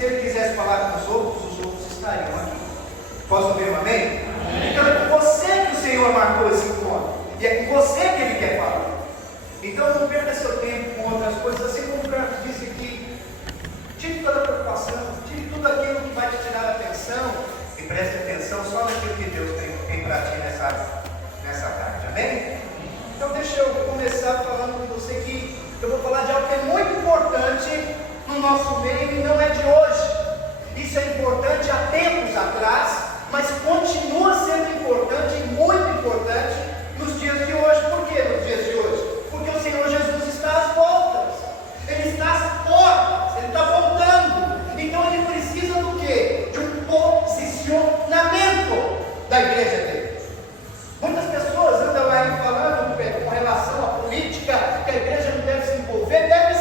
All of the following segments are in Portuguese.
Se ele quisesse falar com os outros estariam aqui. Posso ouvir um amém? Então é com você que o Senhor marcou esse encontro. E é com você que Ele quer falar. Então não perca seu tempo com outras coisas, assim como o Franco disse aqui. Tire toda a preocupação, tire tudo aquilo que vai te tirar a atenção e preste atenção só naquilo que Deus tem para ti nessa tarde. Amém? Então deixa eu começar falando com você que eu vou falar de algo que é muito importante no nosso meio e não é de hoje. Isso é importante há tempos atrás, mas continua sendo importante e muito importante nos dias de hoje. Por que nos dias de hoje? Porque o Senhor Jesus está às voltas, Ele está às portas, Ele está voltando. Então Ele precisa do quê? De um posicionamento da igreja dele. Muitas pessoas andam aí falando com relação à política, que a igreja não deve se envolver. Deve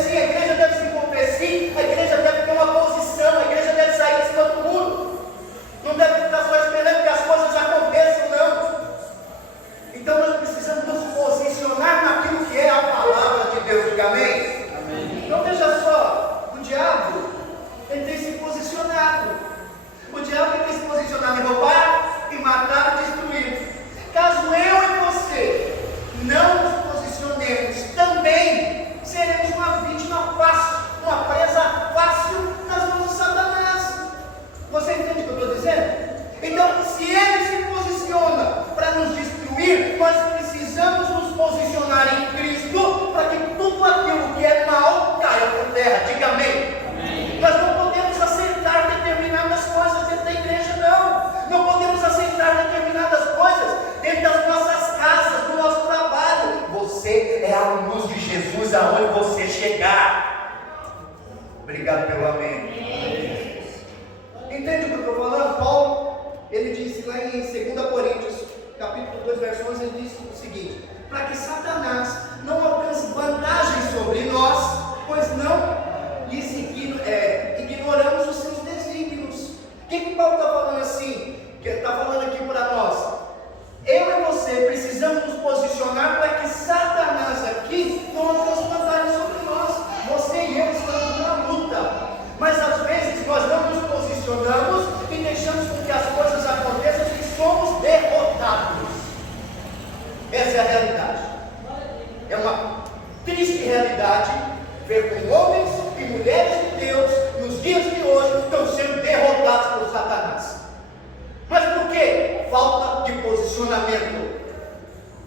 sim, a igreja deve se envolver sim, a igreja deve ter uma posição, a igreja deve sair de cima do muro, não deve ficar só esperando que as coisas aconteçam, não. Então nós precisamos nos posicionar naquilo que é a palavra de Deus. Diga amém? Amém. Então veja só, o diabo, ele tem se posicionado. O diabo tem se posicionado em roubar, em matar, em destruir. Caso eu e você não nos posicionemos, também seremos uma vítima fácil, uma presa fácil nas mãos de Satanás. Você entende o que eu estou dizendo? Então, se ele se posiciona para nos destruir, nós precisamos nos posicionar em Cristo para que tudo aquilo que é mal caia por terra. Diga amém. Amém. Nós não podemos aceitar determinadas coisas dentro da igreja, não. Não podemos aceitar determinadas coisas dentro das nossas casas, do nosso trabalho. Você é a luz de Jesus aonde você chegar. Obrigado pelo amém. Entende o que eu estou falando? Paulo, ele disse lá em 2 Coríntios, capítulo 2, verso 11, ele disse o seguinte: para que Satanás não alcance vantagem sobre nós, pois não lhes ignoramos os seus desígnios. O que Paulo está falando assim? Que ele está falando aqui para nós. Eu e você precisamos nos posicionar para que Satanás aqui não alcance vantagem sobre nós. Você e eu estamos numa luta, mas às vezes nós não nos posicionamos e deixamos com que as coisas aconteçam e somos derrotados. Essa é a realidade. É uma triste realidade ver como homens e mulheres de Deus nos dias de hoje estão sendo derrotados por Satanás. Mas por quê? Falta de posicionamento,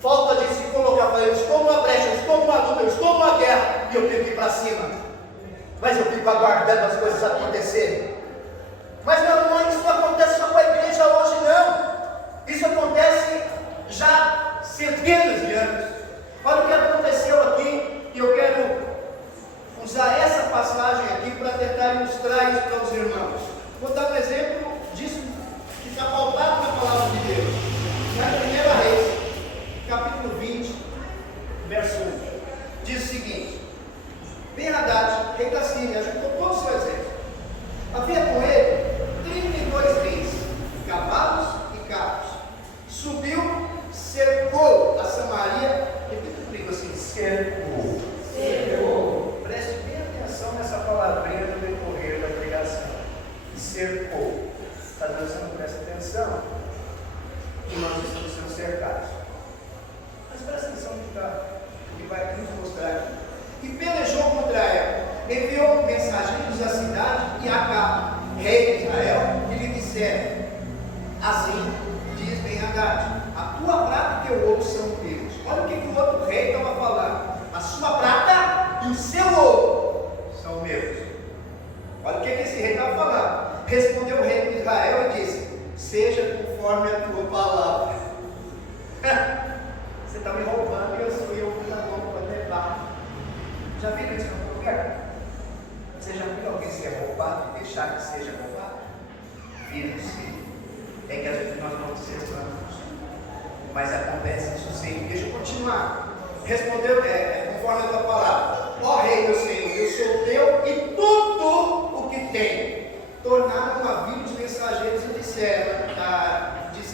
falta de se colocar. Eu estou numa brecha, eu estou numa luta, eu estou numa guerra e eu tenho que ir para cima, mas eu fico aguardando as coisas acontecerem. Mas meu irmão, isso não acontece só com a igreja hoje, não. Isso acontece já centenas de anos. Olha o que aconteceu aqui, e eu quero usar essa passagem aqui para tentar ilustrar isso para os irmãos. Vou dar um exemplo disso que está pautado na palavra de Deus. Na 1 Reis, capítulo 20, verso 1, diz o seguinte: Ben-Hadad, rei da Síria, juntou todo o seu exército. Havia com ele 32 reis, cavalos e carros. Subiu, cercou a Samaria. Repita comigo assim: cercou. Cercou. Preste bem atenção nessa palavrinha no decorrer da pregação. Cercou. Está dançando, presta atenção. E nós estamos sendo cercados. Mas presta atenção no que vai nos mostrar aqui. E pelejou contra ela, enviou mensageiros à cidade e a Acabe, rei de Israel, e lhe disseram: assim diz Ben-Hadad, a tua prata e teu ouro são teus. Olha o que o outro rei estava falando: a sua prata e o seu ouro são meus. Olha o que esse rei estava falando. Respondeu o rei de Israel e disse: seja conforme a tua palavra. Você está me roubando e eu fui na mão para levar. Já viram isso em algum lugar? Você já viu alguém ser roubado e deixar que seja roubado? Viram sim. É que às vezes nós não observamos, mas acontece isso sim. Deixa eu continuar. Respondeu conforme a tua palavra: ó rei meu Senhor, eu sou teu e tudo o que tenho. Tornaram a vir os mensageiros e disseram, diz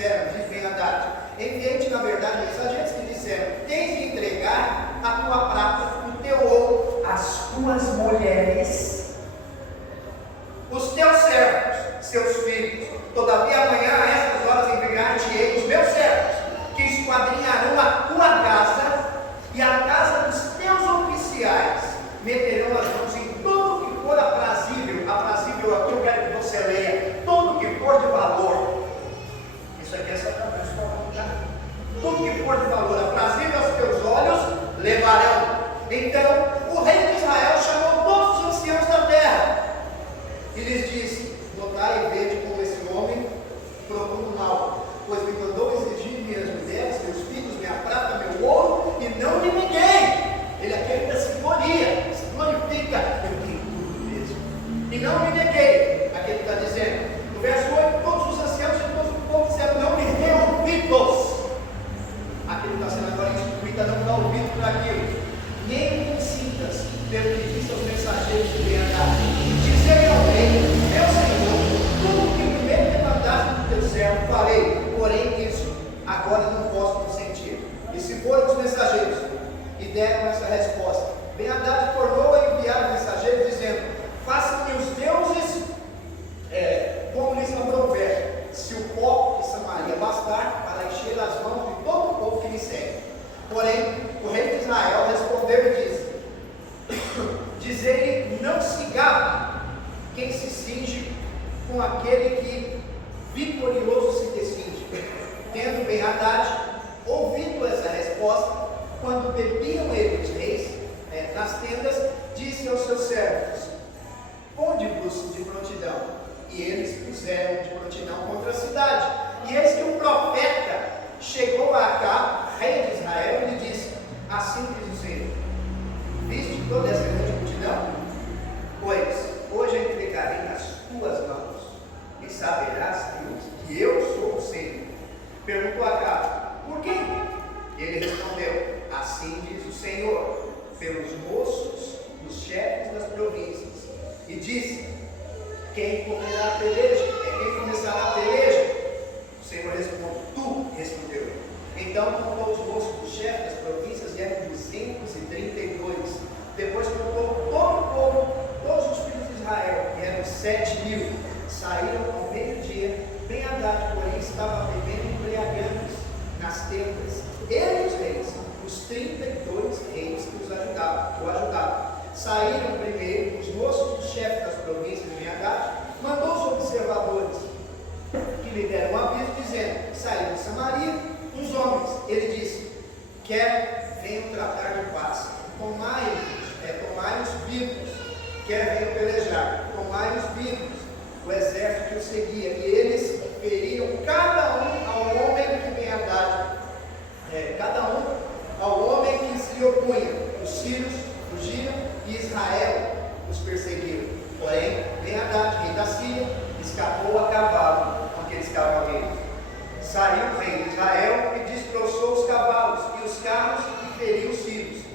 Ben-Hadad: enviei-te na verdade mensageiros que disseram: tens de entregar a tua prata, o teu ouro, as tuas mulheres os teus servos, seus filhos. Todavia amanhã a estas horas enviar-te-ei os meus servos, que esquadrinharão a tua casa e a casa dos teus oficiais, meterão as mãos em tudo que for aprazível. Aprazível aqui eu quero que você leia, tudo que for de valor. Isso aqui é só para ver se tudo que for de valor, aprazível aos teus olhos, levarão. Então o rei de Israel chamou todos os anciãos da terra e lhes disse: notai e vede como esse homem procura o mal, pois me mandou exigir minhas mulheres, meus filhos, minha prata, meu ouro, e não me neguei. Ele é aquele da sinfonia, se glorifica, eu tenho tudo mesmo, e não me neguei. Aqui ele está dizendo, no verso 8, todos os anciãos e todos o povo disseram: não me dê ouvidos. Aqui ele está sendo agora instruído a não dar ouvido para aquilo. Nem consintas pelo que disse aos mensageiros de Ben-Hadad. Dizei ao rei, meu senhor, tudo que primeiro demandaste do teu servo farei, porém isso agora não posso consentir. E se forem os mensageiros e deram essa resposta, Ben-Hadad tornou a enviar mensageiros dizendo: façam-me os deuses como lhes aprouver, se o pó de Samaria bastar para encher as mãos de todo o povo que me segue. Porém, o rei de Israel respondeu e disse: diz-lhe, não se gabe quem se cinge com aquele que vitorioso se descinge. Tendo Ben-Hadad ouvido essa resposta, quando bebiam eles os reis nas tendas, disse aos seus servos: ponde-vos de prontidão. E eles puseram de prontidão contra a cidade. E eis que o profeta chegou a Acabe, rei de Israel, e lhe disse: assim diz o Senhor, viste toda essa grande multidão? Pois hoje a entregarei nas tuas mãos, e saberás que eu sou o Senhor. Perguntou Acabe: por quê? Ele respondeu: assim diz o Senhor, pelos moços dos chefes das províncias. E disse: quem comerá a peleja? Quem começará a peleja? O Senhor respondeu: tu, respondeu. Então contou os moços dos chefes das províncias, e eram 232. Depois contou todo o povo, todos os filhos de Israel, e eram 7.000. Saíram ao meio-dia. Ben-Hadad, porém, estava bebendo embriagando-se nas tendas. Ele e os reis, os 32 reis que o ajudavam. Saíram primeiro os moços dos chefes das províncias de Ben-Hadad, mandou os observadores que lhe deram um aviso, dizendo: saíram de Samaria uns homens. Ele disse: quer venham tratar de paz, tomai-os vivos. Quer venham pelejar, tomai-os vivos. O exército que o seguia, e eles feriram cada um ao homem que Ben-Hadad, cada um ao homem que se lhe opunha. Os sírios fugiram e Israel os perseguiu. Porém, Ben-Hadad, rei da Síria, escapou a cavalo com aqueles cavaleiros. Saiu o rei de Israel e destroçou os cavalos e os carros e feriu os sírios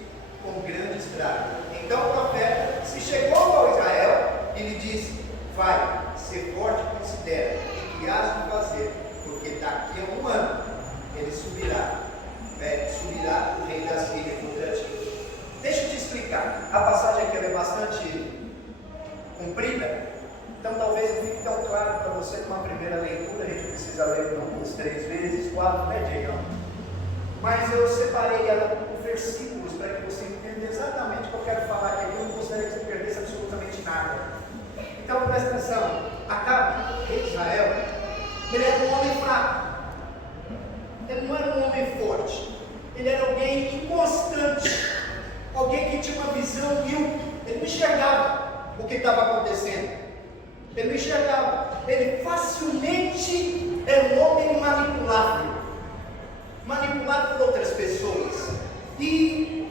com grande estrago. Então o profeta se chegou ao Israel e lhe disse: vai, ser forte e considera o que hás de fazer, porque daqui a um ano ele subirá o rei da Síria contra ti. Deixa eu te explicar. A passagem aqui é bastante comprida, então talvez não fique tão claro para você numa primeira leitura. A gente precisa ler umas 3 vezes, 4, né, Diego? Mas eu separei ela por versículos para que você entenda exatamente o que eu quero falar aqui. Eu não gostaria que você perdesse absolutamente nada. Então presta atenção. Acabe, rei de Israel, ele era um homem fraco. Ele não era um homem forte. Ele era alguém inconstante, alguém que tinha uma visão míope. Ele não enxergava o que estava acontecendo. Ele não enxergava. Ele facilmente era um homem manipulável, manipulado por outras pessoas e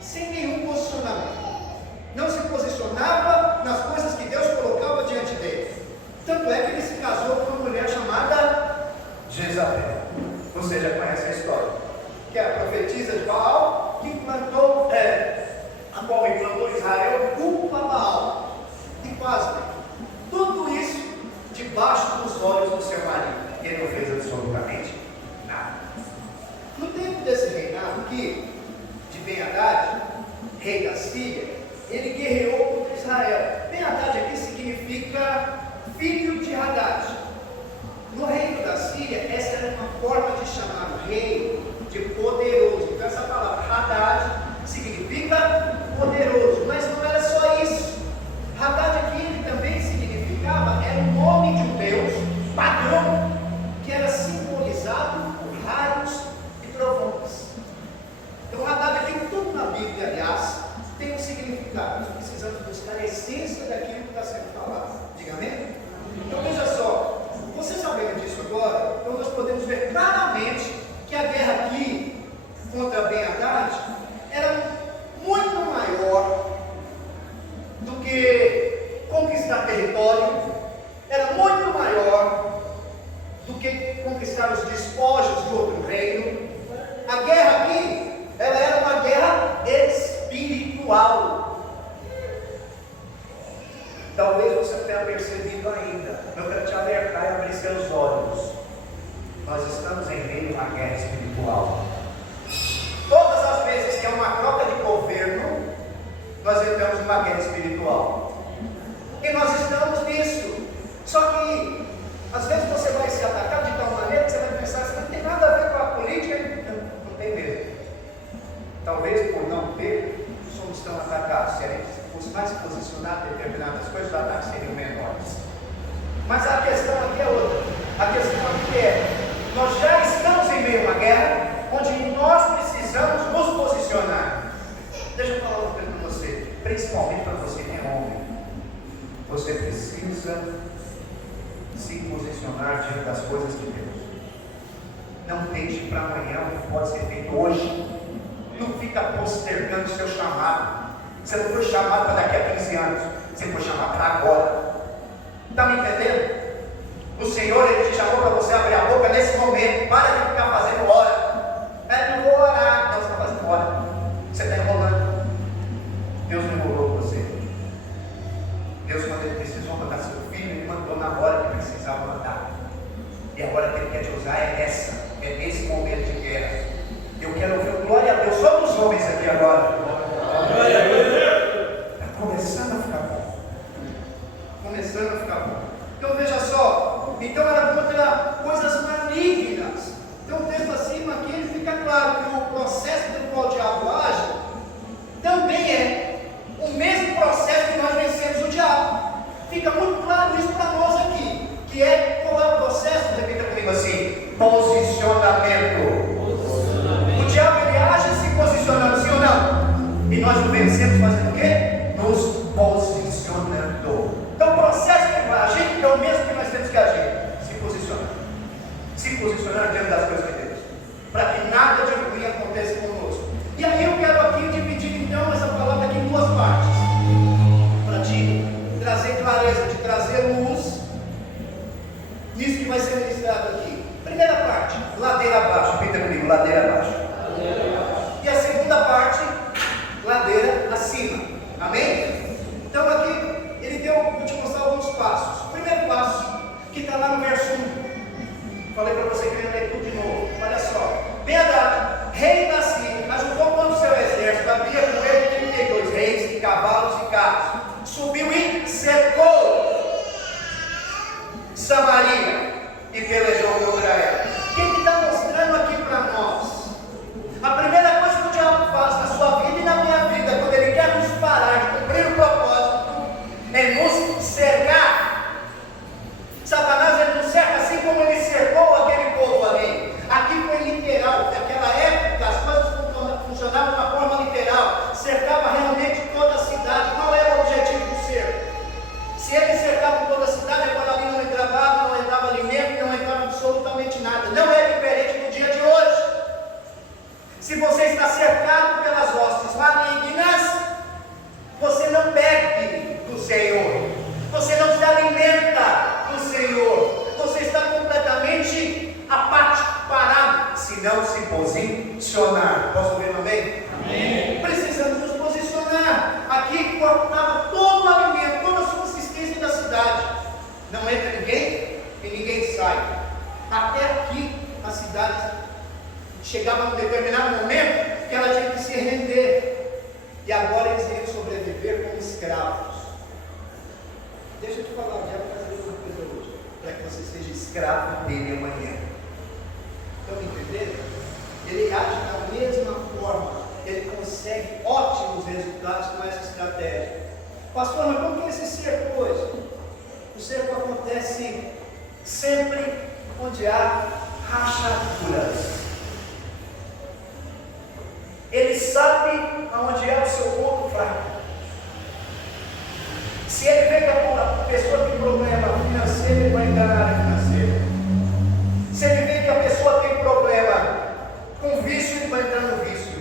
sem nenhum posicionamento. Não se posicionava nas coisas que Deus colocava diante dele. Tanto é que ele se casou com uma mulher chamada Jezabel. Você já conhece a história, que é a profetisa de Baal, que implantou, a qual implantou Israel culto a Baal. E pasmem, tudo isso debaixo dos olhos do seu marido. Ele não fez absolutamente nada. No tempo desse reinado aqui, de Ben-Hadad, rei da Síria, ele guerreou contra Israel. Ben-Hadad aqui significa significa filho de Hadad. No reino da Síria, essa era uma forma de chamar o rei de poderoso. Então essa palavra Hadad significa poderoso, mas não era só isso. Hadad aqui ele também significava, era o nome de um deus pagão, que era simbolizado por raios e trovões. Então Hadad aqui, tudo na Bíblia, aliás, tem um significado. Nós precisamos buscar a essência daquilo que está sendo falado. Diga amém? Então veja só, você sabendo disso agora, então nós podemos ver claramente que a guerra aqui contra Ben-Hadad era muito maior do que conquistar território, era muito maior do que conquistar os despojos de outro reino. A guerra aqui, ela era uma guerra espiritual. Talvez você não tenha percebido ainda. Eu quero te alertar e abrir seus olhos. Nós estamos em meio a uma guerra espiritual. Todas as vezes que é uma troca de governo, nós entramos numa guerra espiritual. E nós estamos nisso. Só que, às vezes você vai se atacar de tal maneira que você vai pensar que não tem nada a ver com a política. Não tem mesmo. Talvez por não ter, somos tão atacados. Se a gente fosse mais posicionado em determinadas coisas, os ataques seriam menores. Mas a questão aqui é outra. A questão aqui é, nós já estamos em meio a uma guerra, onde nós precisamos nos posicionar. Deixa eu falar uma coisa para você, principalmente para você que é homem. Você precisa se posicionar diante das coisas de Deus. Não deixe para amanhã o que pode ser feito hoje. Não fica postergando o seu chamado. Você não foi chamado para daqui a 15 anos. Você foi chamado para agora. Está me entendendo? O Senhor, Ele te chamou para você abrir a boca nesse momento. Para de ficar fazendo hora. Não vou orar. Não, você está fazendo hora. Você está enrolando. Deus não enrolou você. Deus, quando Ele precisou mandar seu filho, Ele mandou na hora que precisava mandar. E a hora que Ele quer te usar é essa. É nesse momento de guerra. Eu quero ouvir glória a Deus. Só dos homens aqui agora. Está começando a ficar bom. Começando a ficar bom. Então veja só. Então era contra coisas malignas. Então o texto acima aqui ele fica claro que o processo pelo qual o diabo age também é o mesmo processo que nós vencemos o diabo. Fica muito claro isso para nós aqui. Que é qual é o processo? Repita comigo assim: posicionamento. O diabo ele age se posicionando, sim ou não? E nós o vencemos fazendo o quê? Nos posicionando. Então o processo que ele vai agir é o mesmo que nós temos que agir. Se posicionar. Se posicionar diante das coisas de Deus. Para que nada de ruim aconteça conosco. E aí eu quero aqui dividir então essa palavra aqui em duas partes. Para te trazer clareza, te trazer luz. Nisso que vai ser ministrado aqui. Primeira parte, ladeira abaixo. Repita comigo, ladeira abaixo. E a segunda parte, ladeira acima. Amém? Então aqui, ele deu, vou te mostrar alguns passos. O primeiro passo, que está lá no verso 1. Falei para você que eu ia ler tudo de novo. Olha só. Ben-Hadad, rei da Síria, ajuntou todo o seu exército, havia com ele 32 reis, e cavalos e carros. Subiu e cercou Samaria e pelejou contra ela. O que ele está mostrando aqui para nós? A primeira coisa que o diabo faz na sua vida e na minha vida, quando ele quer nos parar de cumprir o propósito, é nos cercar. Satanás ele nos cerca assim como ele cercou aquele povo ali. Aqui foi literal. Naquela época as coisas funcionavam de uma forma literal. Cercava realmente toda a cidade. Qual era o objetivo do cerco? Se ele cercava toda a cidade, agora ali não entrava água, não entrava alimento, não entrava absolutamente nada. Não é diferente do dia de hoje. Se você está cercado pelas hostes malignas, você não bebe do Senhor, você não se alimenta do Senhor, você está completamente apático, parado, se não se posicionar. Posso ouvir também? Amém. Precisamos nos posicionar. Aqui cortava todo o alimento, toda a subsistência da cidade. Não entra ninguém e ninguém sai. Até aqui a cidade chegava num determinado momento que ela tinha que se render. E agora eles iriam sobreviver como escravos. Deixa eu te falar, o diabo vai fazer uma coisa hoje, para que você seja escravo dele amanhã. Estão me entendendo? Ele age da mesma forma, ele consegue ótimos resultados com essa estratégia. Pastor, mas como que é esse cerco hoje? O cerco acontece sempre onde há rachaduras. Ele sabe aonde é o seu ponto fraco. Se ele vê que a pessoa tem problema financeiro, ele vai entrar na área financeira. Se ele vê que a pessoa tem problema com vício, ele vai entrar no vício.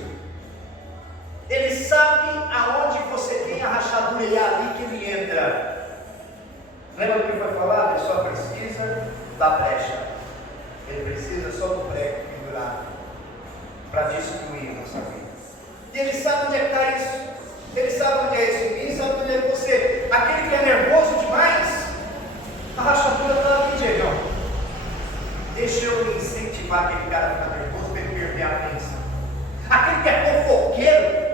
Ele sabe aonde você tem a rachadura e é ali que ele entra. Lembra do que foi falado? Ele só precisa da brecha. Ele precisa só do prego pendurado para destruir a nossa vida. E ele sabe onde é que está isso. Ele sabe onde é isso. Ele sabe onde é você. Aquele que é nervoso demais, a rachadura está ali, Diegão. Deixa eu incentivar aquele cara a ficar nervoso para ele perder a atenção. Aquele que é fofoqueiro,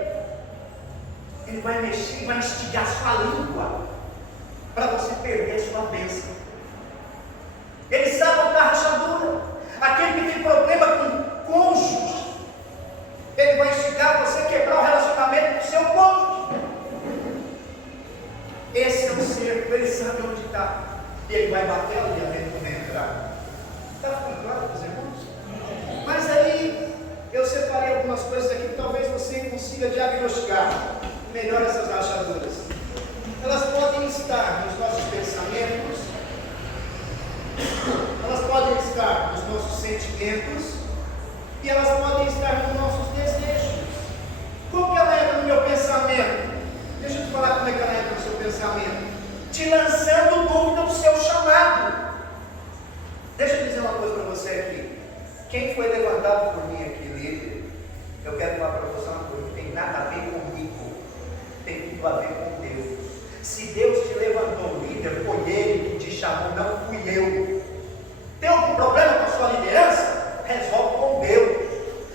ele vai mexer e vai instigar sua língua para você perder a sua bênção. Ele sabe onde está a rachadura. Aquele que tem problema com cônjuge, ele vai instigar você a quebrar o relacionamento com o seu cônjuge. Esse é o cerco, ele sabe onde está. E ele vai bater ali dentro quando entrar. Está ficando claro para os irmãos? Mas aí, eu separei algumas coisas aqui que talvez você consiga diagnosticar melhor essas rachaduras. Elas podem estar nos nossos pensamentos, elas podem estar nos nossos sentimentos e elas podem estar nos nossos desejos. Como que ela entra no meu pensamento? Deixa eu te falar como é que ela entra no seu pensamento. Te lançando dúvida do seu chamado. Deixa eu dizer uma coisa para você aqui. Quem foi levantado por mim aqui, líder, eu quero falar para você uma coisa, não tem nada a ver comigo, tem tudo a ver com Deus. Se Deus te levantou líder, foi Ele que te chamou, não fui eu. Tem algum problema com a sua liderança? Resolve com Deus.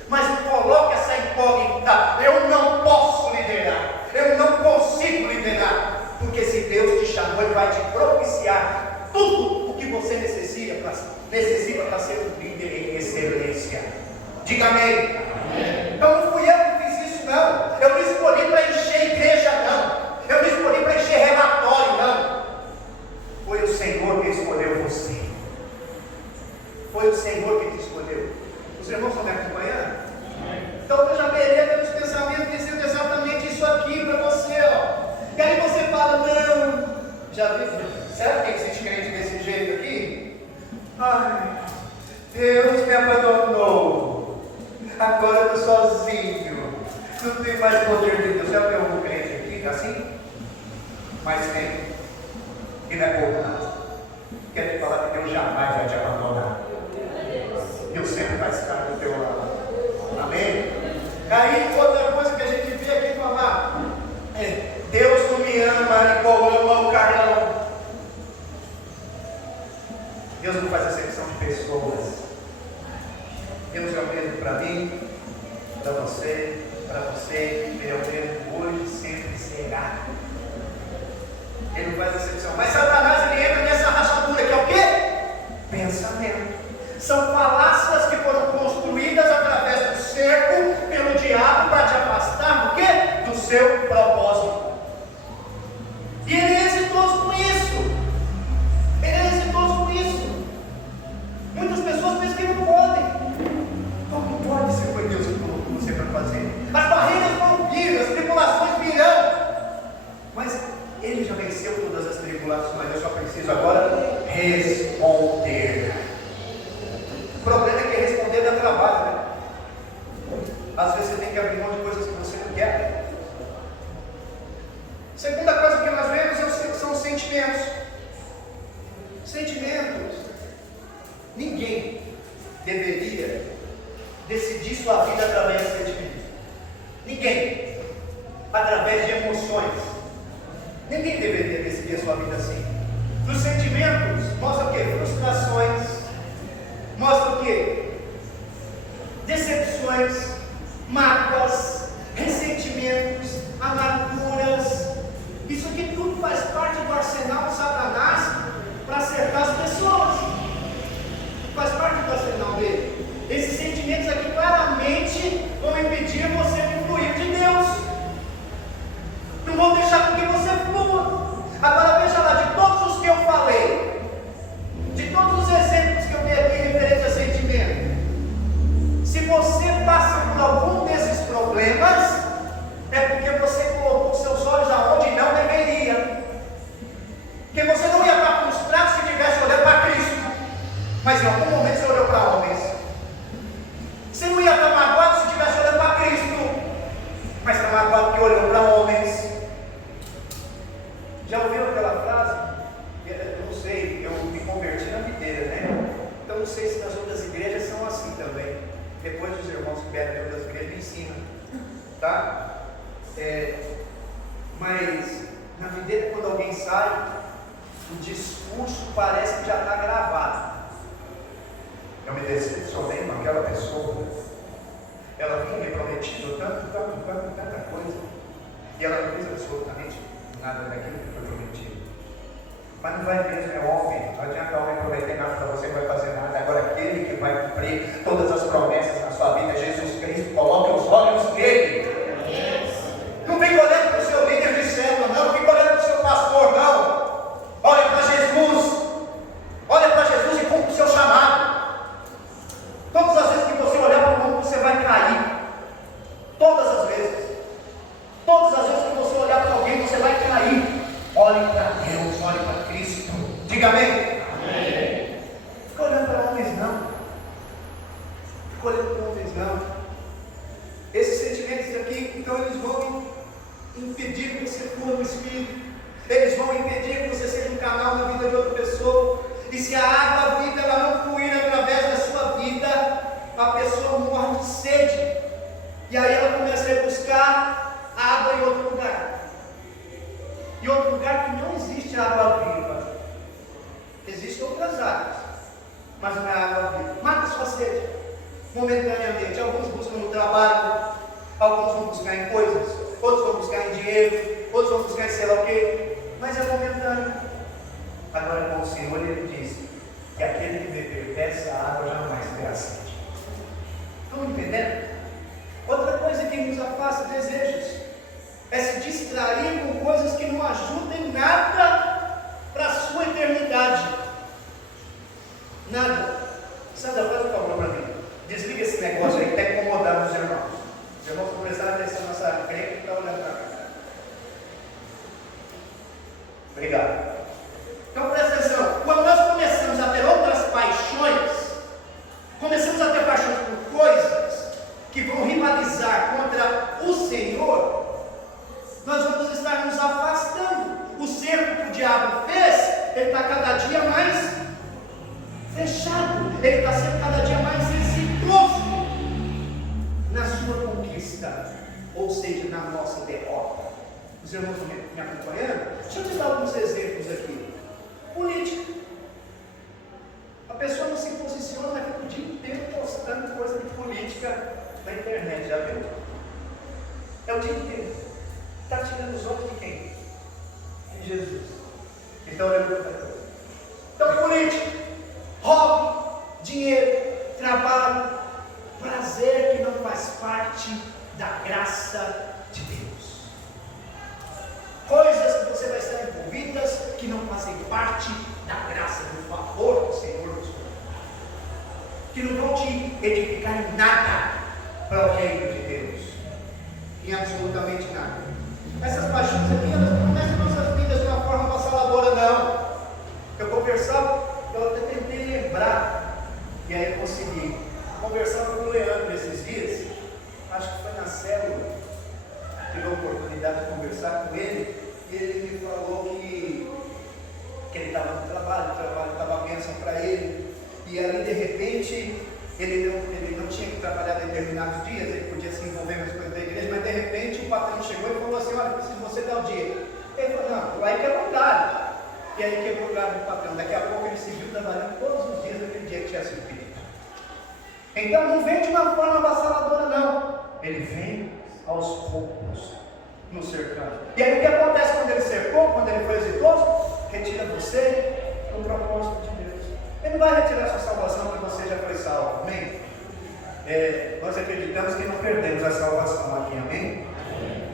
Mas não coloque essa incógnita, eu não posso liderar, eu não consigo liderar. Porque se Deus te chamou, Ele vai te propiciar tudo o que você necessita para ser um líder em excelência. Diga amém. Então não fui eu que fiz isso, não. Eu não escolhi para encher igreja, não. Eu não escolhi para encher relatório, não. Foi o Senhor que escolheu você. Foi o Senhor que te escolheu. Os irmãos estão me acompanhando? Então eu já veria nos pensamentos dizendo exatamente isso aqui para você, ó. E aí você fala, não, já viu? Será que existe crente desse jeito aqui? Ai, Deus me abandonou. Agora eu estou sozinho. Não tem mais poder de Deus. Já viu algum crente aqui assim? Mas tem. E não é pouco nada. Quero te falar que Deus jamais vai te abandonar. Deus sempre vai estar do teu lado. Amém? Aí outra coisa que a gente vê aqui falar é: Deus não me ama igual ama o Carlão. Deus não faz acepção de pessoas. Deus é o mesmo para mim, para você, Ele é o mesmo hoje, sempre será. Ele não faz acepção. Mas Satanás ele entra nessa rachadura que é o quê? Pensamento. São falácias que foram construídas através do cerco pelo diabo para te afastar do quê? Do seu propósito. E ele é exitoso com isso. Ele é exitoso com isso. Muitas pessoas pensam que não podem. Como pode ser foi Deus que colocou você para fazer? As barreiras vão vir, as tribulações virão. Mas ele já venceu todas as tribulações. Eu só preciso agora responder. O problema é que responder dá trabalho, né? Às vezes você tem que abrir mão de coisas que você não quer. Segunda coisa que nós vemos são os sentimentos. Sentimentos. Ninguém deveria decidir sua vida através de sentimentos. Ninguém. Através de emoções. Ninguém deveria decidir a sua vida assim. Os sentimentos mostram o quê? Frustrações. Mostra o quê? Decepções, mágoas, ressentimentos, amarguras. Isso aqui tudo faz parte do arsenal de Satanás. Já ouviu aquela frase? Eu não sei, eu me converti na videira, né? Então não sei se nas outras igrejas são assim também. Depois os irmãos que vieram das igrejas me ensinam, tá? Mas na videira, quando alguém sai, o discurso parece que já está gravado. Eu me decepcionei com aquela pessoa. Ela vinha me prometendo tanta coisa, e ela não fez absolutamente nada daquilo que foi prometido. Mas não vai mesmo, é homem. Não adianta o homem prometer nada para você, não vai fazer nada. Agora aquele que vai cumprir todas as promessas na sua vida, Jesus Cristo, coloque os olhos nele. Não fique olhando para o seu líder de célula, não fique olhando para o seu pastor, não. Olhe para Jesus. Olhe para Jesus e cumpra o seu chamado. Todas as vezes que você olhar para o mundo, você vai cair. Todas as vezes. Todas as vezes que você olhar para alguém, você vai cair. Olhe para Deus, olhe para Cristo. Diga amém. Amém. Fica olhando para homens, não. Fica olhando para homens, não. Esses sentimentos aqui, então, eles vão impedir que você flua no Espírito. Eles vão impedir que você seja um canal na vida de outra pessoa. E se a água viva ela não fluir através da sua vida, a pessoa morre de sede. E aí ela começa a buscar água em outro lugar. Em outro lugar que não existe água viva. Existem outras águas, mas não é água viva. Mata sua sede, momentaneamente. Alguns buscam no trabalho, alguns vão buscar em coisas, outros vão buscar em dinheiro, outros vão buscar em sei lá o quê, mas é momentâneo. Agora com o Senhor ele diz que aquele que beber dessa água jamais terá sede. Estão entendendo? Outra coisa que nos afasta desejos é se distrair com coisas que não ajudam em nada para a sua eternidade. Nada. Sandra, faz um favor para mim. Desliga esse negócio aí que está incomodando os irmãos. Os irmãos vão prestar atenção nessa crente que está olhando para cá. Obrigado. Então presta atenção. Quando nós começamos a ter outras paixões, começamos a ter paixões por coisas que vão rivalizar contra o Senhor, nós vamos estar nos afastando. O cerco que o diabo fez, ele está cada dia mais fechado, ele está sendo cada dia mais exitoso na sua conquista, ou seja, na nossa derrota. Os irmãos estão me acompanhando? Deixa eu te dar alguns exemplos aqui. Política. A pessoa não se posiciona, fica o dia inteiro postando coisa de política na internet, já viu? É o dia inteiro. Está tirando os olhos de quem? De Jesus. Então olha para outra coisa. Então política, hobby, dinheiro, trabalho, prazer que não faz parte da graça de Deus. Coisas que você vai estar envolvidas que não fazem parte da graça, do favor do Senhor dos Senhores, que não vão te edificar em nada para o reino de Deus, em absolutamente nada. Essas paixões aqui, elas não começam nossas vidas de uma forma avassaladora, não. Eu conversava, eu até tentei lembrar, e aí consegui. Conversava com o Leandro esses dias, acho que foi na célula, tive a oportunidade de conversar com ele, e ele me falou que ele estava no trabalho, o trabalho estava bênção para ele, e ali de repente ele não tinha que trabalhar determinados dias, ele podia se envolver nas coisas da igreja, mas de repente o patrão chegou e falou assim: olha, preciso de você tal dia. Ele falou: não, vai quebrar o galho. E aí quebrou o galho do patrão. Daqui a pouco ele seguiu trabalhando todos os dias daquele dia que tinha sido pedido. Então não vem de uma forma avassaladora, não. Ele vem aos poucos, nos cercando. E aí o que acontece quando ele cercou, quando ele foi exitoso? Retira você do propósito de Deus. Ele não vai retirar sua salvação porque você já foi salvo, amém? Nós acreditamos que não perdemos a salvação aqui, amém?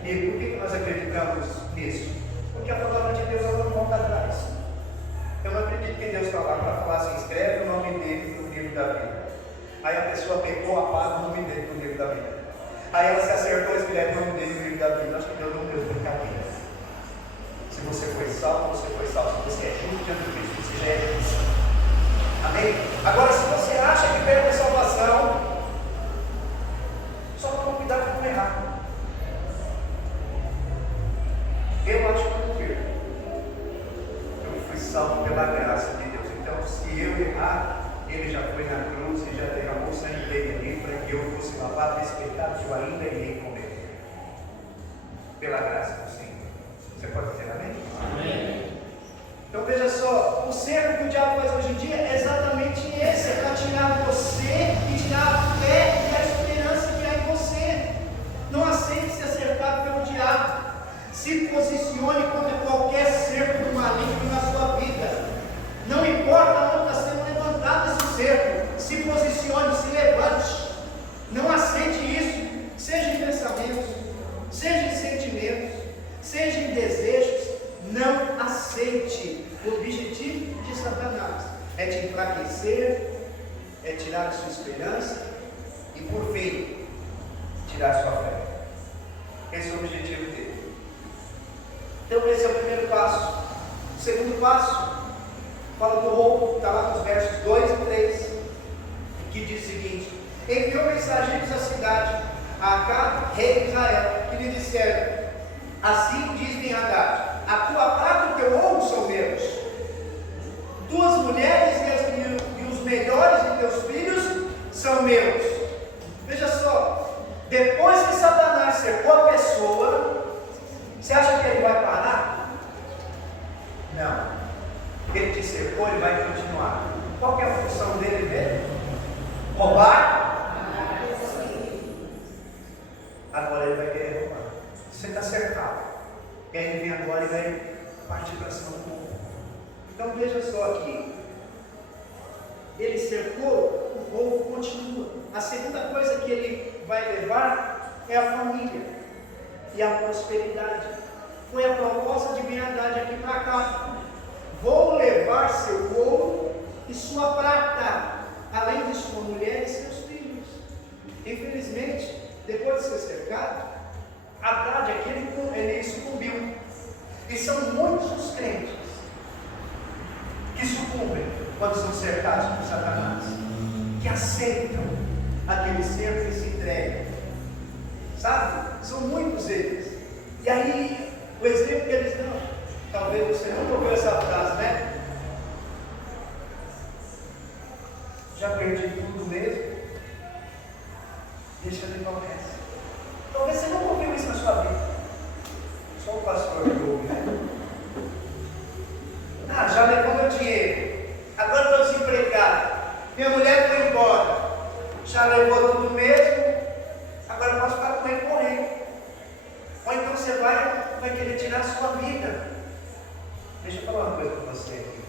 E por que nós acreditamos nisso? Porque a palavra de Deus ela não volta atrás. Eu não acredito que Deus está lá para falar assim: escreve o nome dele no livro da vida. Aí a pessoa pecou, apaga o nome dele no livro da vida. Aí ela se acertou e escreve o nome dele no livro da vida. Acho que Deus não deu brincadeira. Se você foi salvo, você foi salvo. Se você é justo diante de Cristo, você já é justo. Amém? Agora, se você acha que perde a salvação, só toma cuidado para não errar. Eu acho que não perco. é te enfraquecer, é tirar a sua esperança e, por fim, tirar a sua fé. Esse é o objetivo dele. Então, esse é o primeiro passo. O segundo passo fala do roubo, está lá nos versos 2 e 3, que diz o seguinte: enviou mensageiros à cidade, a Acabe, rei de Israel, que lhe disseram: assim diz Ben-Hadad, a tua prata e o teu ouro são meus, tuas mulheres e os melhores de teus filhos são meus. Veja só, depois que Satanás cercou a pessoa, você acha que ele vai parar? Não. Ele te cercou, ele vai continuar. Qual que é a função dele mesmo? Roubar? Agora ele vai querer roubar. Você está cercado. E aí ele vem agora e vai partir para cima do povo. Então veja só aqui. Ele cercou, o povo continua. A segunda coisa que ele vai levar é a família e a prosperidade. Foi a proposta de Ben-Hadad aqui para cá. Vou levar seu ouro e sua prata, além de sua mulher e seus filhos. Infelizmente, depois de ser cercado, Haddad aqui ele sucumbiu. E são muitos os crentes que sucumbem quando são cercados por Satanás, que aceitam aquele cerco e se entregam. Sabe? São muitos eles. E aí, o exemplo que eles dão, talvez você nunca ouviu essa frase, né? Já perdi tudo mesmo? Deixa eu ver qual é essa. Talvez você nunca ouviu isso na sua vida. Só o pastor que ouve, né? Ah, já levou meu dinheiro. Agora estou desempregado. Minha mulher foi embora. Já levou tudo mesmo. Agora eu posso ficar com ele correndo. Ou então você vai querer tirar a sua vida. Deixa eu falar uma coisa para você aqui.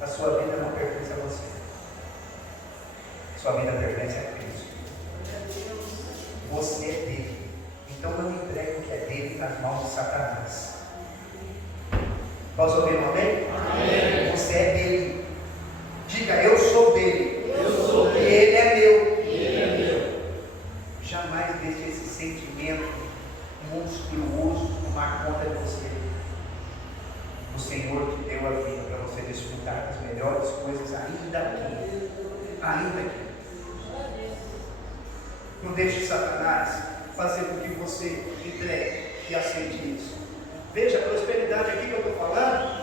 A sua vida não pertence a você. Sua vida pertence a Cristo. Você é dele. Então não entregue o que é dele nas mãos de Satanás. Posso ouvir um amém? Amém. Você é dele. Diga, eu sou dele. Eu sou dele. E ele é meu. E ele é meu. Jamais deixe esse sentimento monstruoso tomar conta de você. O Senhor te deu a vida para você desfrutar das melhores coisas ainda aqui. Ainda aqui. Não deixe Satanás fazer com que você entregue e aceite isso. Veja, a prosperidade aqui que eu estou falando,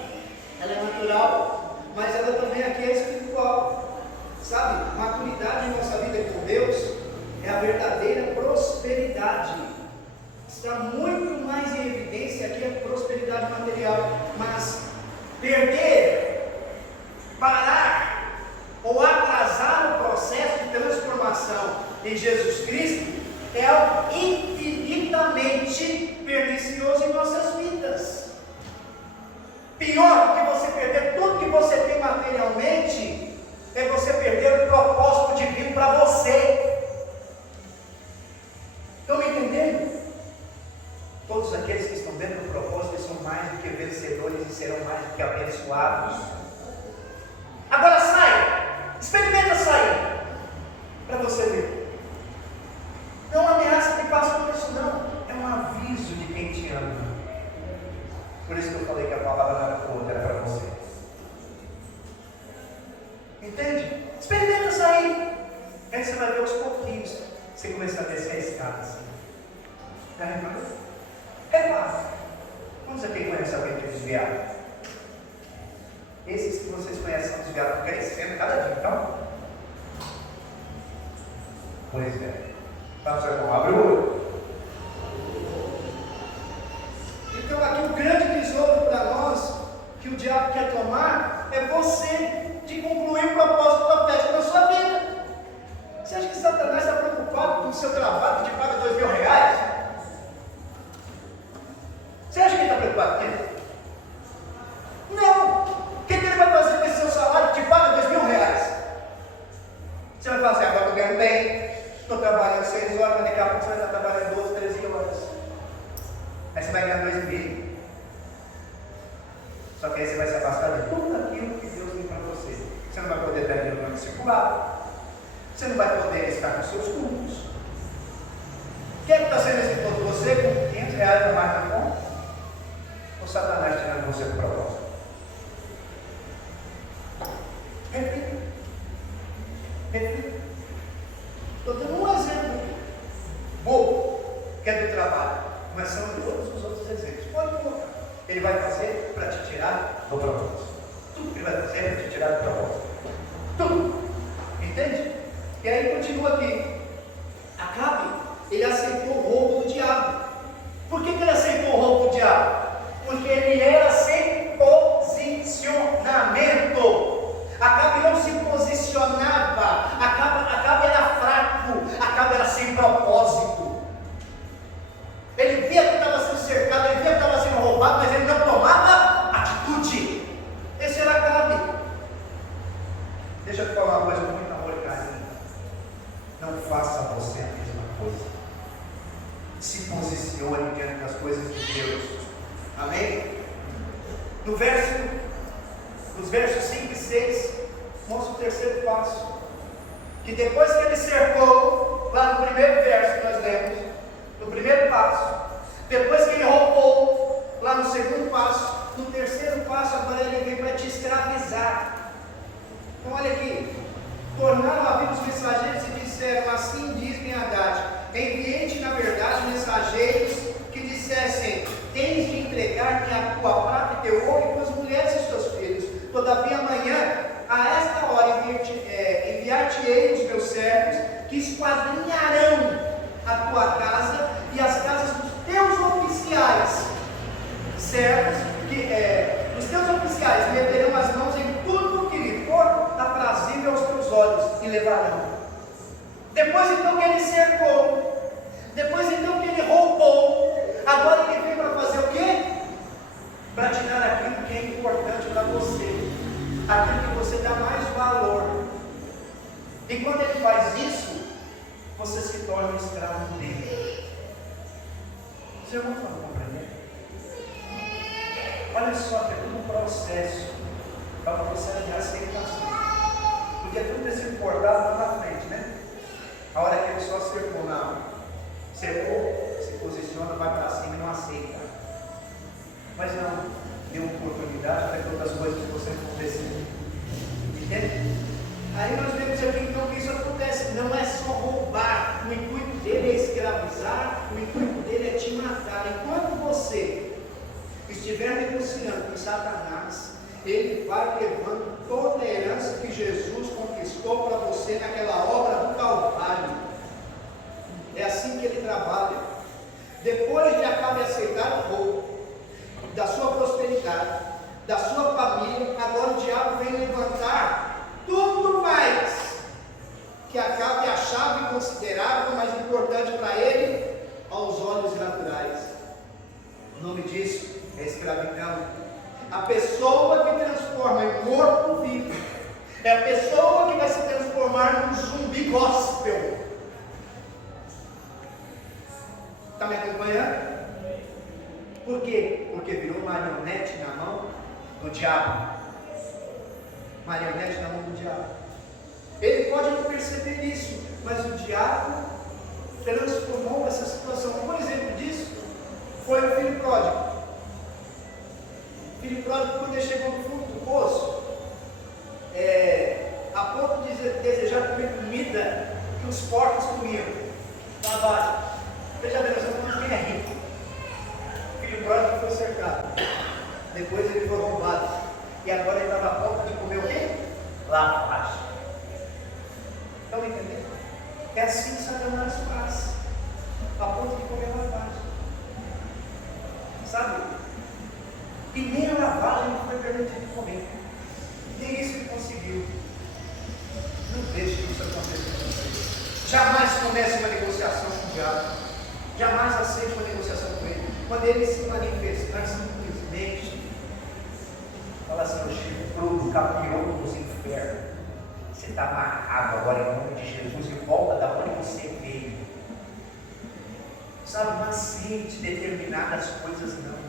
ela é natural, mas ela também aqui é espiritual. Sabe, maturidade em nossa vida com Deus é a verdadeira prosperidade. Está muito mais em evidência aqui a prosperidade material, mas perder, parar ou atrasar o processo de transformação em Jesus Cristo é algo infinitamente pernicioso em nossas vidas. Pior do que você perder tudo que você tem materialmente é você perder o propósito divino para você. Estão me entendendo? Todos aqueles que estão dentro do propósito são mais do que vencedores e serão mais do que abençoados. Agora saia, experimenta sair, para você ver. Não é uma ameaça que passa por isso, não. É um aviso de quem te ama. Por isso que eu falei que a palavra não era toda, era para você. Entende? Experimenta sair. Aí você vai ver aos pouquinhos. Você começa a descer a escada assim. Já reparou? Repara. Quantos aqui conhecem alguém que é desviado? Esses que vocês conhecem são desviados, estão crescendo cada dia, então? Pois é. Tá, seu irmão, abre o olho. Então aqui o grande tesouro para nós, que o diabo quer tomar, é você de concluir o propósito profético da sua vida. Você acha que Satanás está preocupado com o seu trabalho que te paga R$2.000? Você acha que ele está preocupado com isso? Não! O que ele vai fazer com esse seu salário que te paga R$2.000? Você vai fazer, agora eu ganho bem, estou trabalhando 6 horas, mas daqui a pouco você vai estar trabalhando 12, 13 horas. Aí você vai ganhar 2.000. Só que aí você vai se afastar de tudo aquilo que Deus tem para você. Você não vai poder dar dinheiro no circular. Você não vai poder estar nos seus cultos. Quem está sendo esse todo? Você com R$500 a mais na conta? Ou Satanás tirando você do propósito? Reflita. Reflita. Estou dando um exemplo bobo, que é do trabalho, mas são de todos os outros exemplos. Pode colocar. Ele vai fazer para te tirar do propósito. Tudo que ele vai fazer é para te tirar do propósito. Tudo. Entende? E aí continua aqui. Acabe, ele aceitou o roubo do diabo. Por que ele aceitou o roubo do diabo? Porque ele era sem posicionamento. Acabe não se posicionava. Acabe era fraco. Acabe era sem propósito. Ele via que estava sendo cercado, ele via que estava sendo roubado, mas ele não tomava atitude. Esse era Acabe. Deixa eu te falar uma coisa com muito amor e carinho. Não faça você a mesma coisa. Se posicione diante das coisas de Deus. Amém? Nos versos 5 e 6, mostra o terceiro passo. Que depois que ele cercou, lá no primeiro verso que nós lemos, no primeiro passo, depois que ele roubou, lá no segundo passo, no terceiro passo, agora ele vem para te escravizar. Então olha aqui, tornaram a vir os mensageiros e disseram, assim diz Ben-Hadad, enviei-te na verdade mensageiros que dissessem, tens de entregar-me a tua prata e teu ouro e tuas mulheres e os teus filhos, todavia amanhã, a esta hora enviar-te-ei os meus servos, que esquadrinharão a tua casa e as casas dos teus oficiais, servos, os teus oficiais meterão as mãos em tudo que lhe for aprazível aos teus olhos e levarão. Depois então que ele cercou, depois então que ele roubou, agora ele vem para fazer o quê? Para te dar aquilo que é importante para você, aquilo que você dá mais valor. E quando ele faz isso, você se torna escravo dele. Os irmãos estão compreendendo? Olha só, é tudo um processo para o processo de aceitação. Podia tudo ter sido cortado lá na frente, né? A hora que ele só cercou, não. Cercou, se posiciona, vai para cima e não aceita. Mas não, deu oportunidade para que outras coisas possam acontecer. Entende? Aí nós vemos aqui então que isso acontece. Não é só roubar, o intuito dele é escravizar, o intuito dele é te matar. Enquanto você estiver negociando com Satanás, ele vai levando toda a herança que Jesus conquistou para você naquela obra do Calvário. É assim que ele trabalha. Depois de Acabe aceitar o roubo da sua prosperidade, da sua família, agora o diabo vem levantar tudo mais que Acabe achava e considerava mais importante para ele aos olhos naturais. O nome disso é escravidão. A pessoa que transforma em morto vivo é a pessoa que vai se transformar num zumbi gospel. Está me acompanhando? Por quê? Porque virou marionete na mão do diabo. Marionete na mão do diabo. Ele pode não perceber isso, mas o diabo transformou essa situação. Um exemplo disso foi o filho pródigo. O filho pródigo, quando ele chegou no fundo do poço, a ponto de desejar comer comida que os porcos comiam lá abaixo. Veja bem, nós estamos falando quem é rico. O filho pródigo foi cercado, depois ele foi roubado, e agora ele estava a ponto de comer o quê? Lá abaixo. Estão entendendo? É assim que Satanás faz, a ponto de comer lá abaixo. Sabe? E nem a lavagem não foi permitido comer. Nem isso ele conseguiu. Não deixe isso acontecer com você. Jamais comece uma negociação com o diabo. Jamais aceite uma negociação com ele. Quando ele se manifestar, simplesmente fala assim: eu chego pro campeão dos infernos. Você está amarrado agora em nome de Jesus e volta da onde você veio. Sabe, não aceite determinadas coisas, não.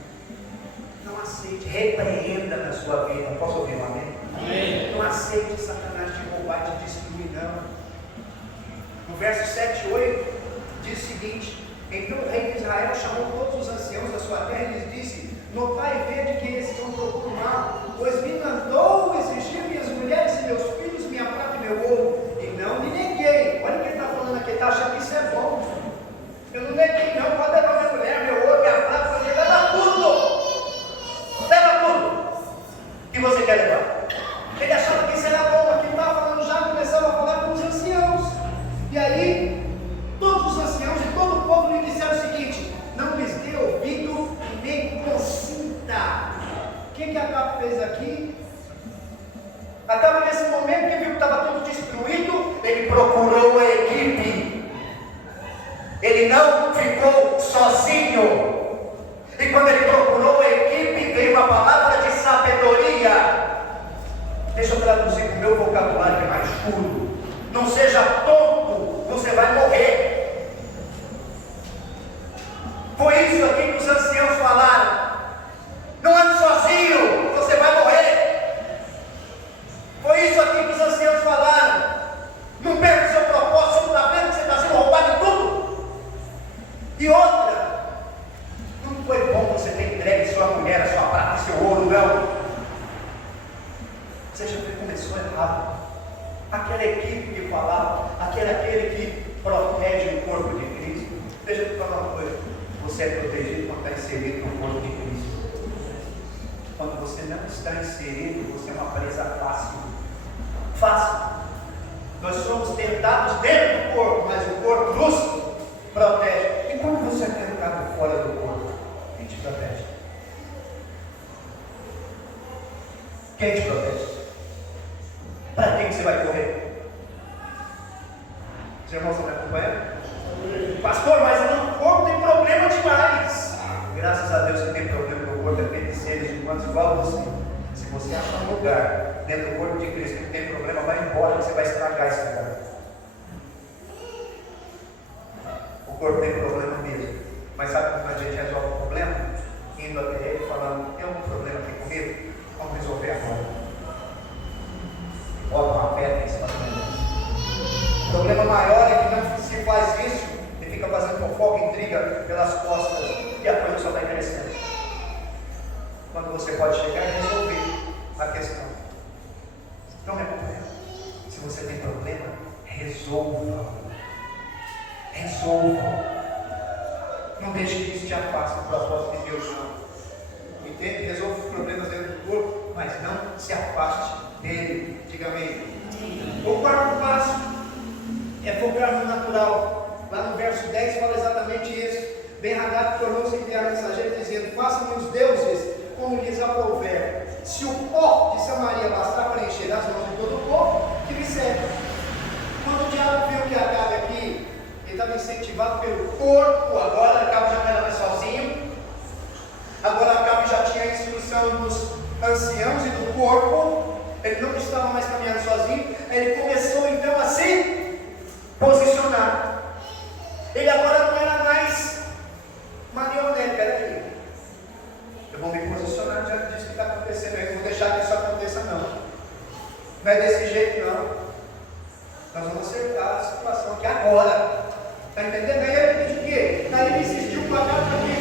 Não não aceite, repreenda na sua vida. Posso ouvir um amém? Amém. Não aceite Satanás te roubar, te destruir, não. No verso 7 e 8, diz o seguinte: então o rei de Israel chamou todos os anciãos da sua terra e lhes disse: notai e vede que eles não procuram mal, pois me mandou exigir minhas mulheres e meus filhos, minha prata e meu ouro, e não me neguei. Olha o que ele está falando aqui, ele está achando que isso é bom. Eu não neguei, não. Pode levar minha mulher, meu ouro, minha prata, leva tudo. Leva tudo que você quer levar. Ele achava que isso era bom. Aqui estava falando já, começava a falar com os anciãos. E aí, todos os anciãos e todo o povo lhe disseram o seguinte: não lhes dê ouvido e nem consinta. O que Acabe fez aqui? Acabe nesse momento que viu que estava tudo destruído, ele procurou a equipe. Ele não ficou sozinho. E quando ele procurou a equipe, veio uma palavra de sabedoria. Deixa eu traduzir com o meu vocabulário que é mais puro. Não seja tonto, você vai morrer. Foi isso aqui que os anciãos falaram. Não ande sozinho, você vai morrer. Foi isso aqui que os anciãos falaram. Não perca o seu propósito, você não está vendo que você está sendo roubado em tudo. E outra, não foi bom você ter entregue sua mulher, a sua prata e seu ouro, não. Você já começou errado. Aquela equipe que falava, aquele que protege o corpo de Cristo. Deixa eu te falar uma coisa: você é protegido quando está inserido no corpo de Cristo. Quando você não está inserido, você é uma presa fácil. Fácil. Nós somos tentados dentro do corpo, mas o corpo nos protege. E quando você é tentado fora do corpo, quem te protege? Quem te protege? Para quem que você vai correr? Os irmãos estão me acompanhando? Pastor, mas no corpo tem problema demais. Graças a Deus que tem problema no corpo, é feito de seres humanos igual a você. Se você achar um lugar dentro do corpo de Cristo que tem problema, vai embora, que você vai estragar esse lugar. O corpo tem problema mesmo. Mas sabe como a gente resolve o problema? Indo até ele e falando: tem algum problema aqui comigo? Vamos resolver agora. Bota uma pedra em cima do negócio. O problema maior é que não se faz isso e fica fazendo fofoca, intriga pelas costas, e a coisa só vai crescendo. Quando você pode chegar e resolver a questão. Então me acompanha. Se você tem problema, resolva. Resolva. Não deixe que isso te afaste do propósito de Deus, não. Entende? Resolva os problemas dentro do corpo, mas não se afaste dele. Diga amém. O quarto passo é focar no natural. Lá no verso 10 fala exatamente isso. Ben-Hadad tornou-se enviar mensageiro dizendo: façam-me os deuses como lhes aprouver. Se o pó de Samaria bastar para encher as mãos de todo o povo, que me serve. Quando o diabo viu que Acabe aqui, ele estava incentivado pelo corpo. Agora Acabe já não era mais sozinho. Agora Acabe já tinha a instrução dos anciãos e do corpo. Ele não estava mais caminhando sozinho. Ele começou então a se posicionar. Ele agora não era mais marionete. Peraí, eu vou me posicionar diante disso que está acontecendo. Eu não vou deixar que isso aconteça, não. Não é desse jeito, não. Nós vamos acertar a situação aqui agora. Está entendendo? Aí ele diz o quê? Daí ele insistiu com a cara aqui,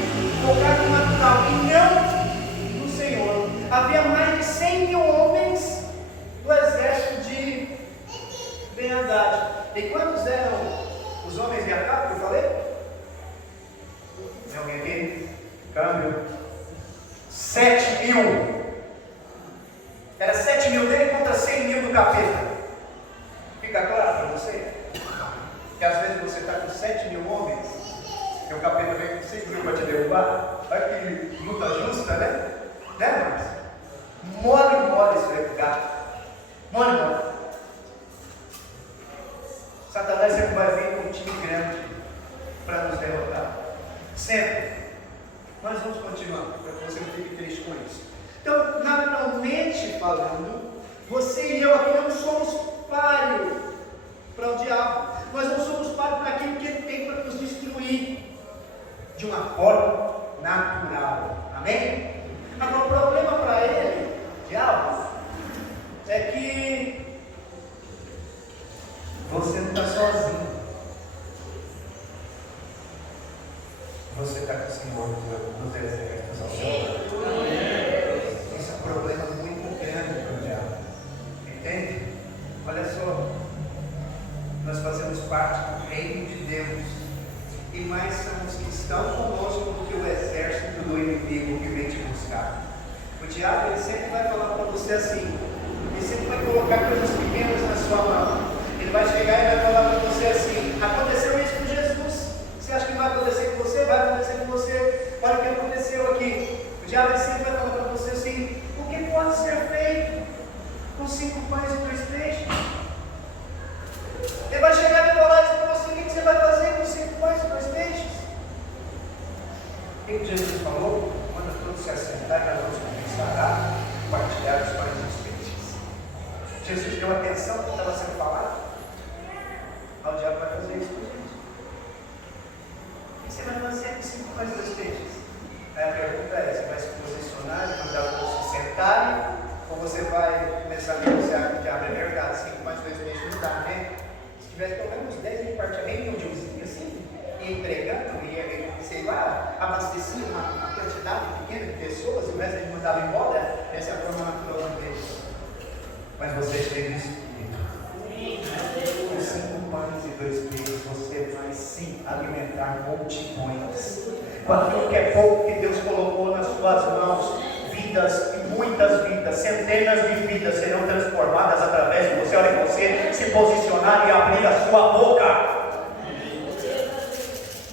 focar no natural e não no Senhor. Havia mais de 100 mil homens do exército de Ben-Hadad. E quantos eram os homens de Acabe que eu falei? Tem alguém aqui? Câmbio. 7 mil. Era 7 mil dele contra 100 mil do capeta. Fica claro para você? Que às vezes você está com 7 mil homens e o capeta vem com 5 mil para te derrubar. Olha que luta justa, né? Né, mas mole isso aí pro gato. Mole. Satanás sempre vai vir com um time grande para nos derrotar. Sempre. Nós vamos continuar, para que você não fique triste com isso. Então, naturalmente falando, você e eu aqui não somos páreo para o diabo. Nós não somos páreo para aquilo que ele tem para nos destruir de uma forma natural. Amém? Agora, vai falar para você assim. Ele sempre vai colocar coisas pequenas na sua mão. Ele vai chegar e vai falar para você assim: aconteceu isso com Jesus. Você acha que vai acontecer com você? Vai acontecer com você. Olha o que aconteceu aqui. O diabo sempre vai falar para você assim: o que pode ser feito com 5 pães e 2 peixes? Ele vai chegar e vai falar isso para você: o que você vai fazer com 5 pães e 2 peixes? O que Jesus falou? Manda todos se assentar e nós vamos começar a partilhar os pães e os peixes. Jesus deu atenção ao que estava sendo falado. O diabo vai fazer isso com a gente. O que você vai fazer com 5 pães e 2 peixes? Aí a pergunta é: você vai se posicionar e mandar todos se sentarem? Ou você vai começar a negociar com o diabo? É verdade, 5 pães e 2 peixes não dá, né? Se tivesse pelo menos 10 mil partiamentos, um diozinho assim, e entregando, e sei lá, abastecia uma quantidade pequena de pessoas, e o resto de mandava embora, essa é a forma natural deles. Mas você teve isso. Com 5 pães e 2 peixes, você vai sim alimentar multidões. Quando aquilo que é pouco que Deus colocou nas suas mãos, vidas, e muitas vidas, centenas de vidas serão transformadas através de você. Olha, você se posicionar e abrir a sua boca.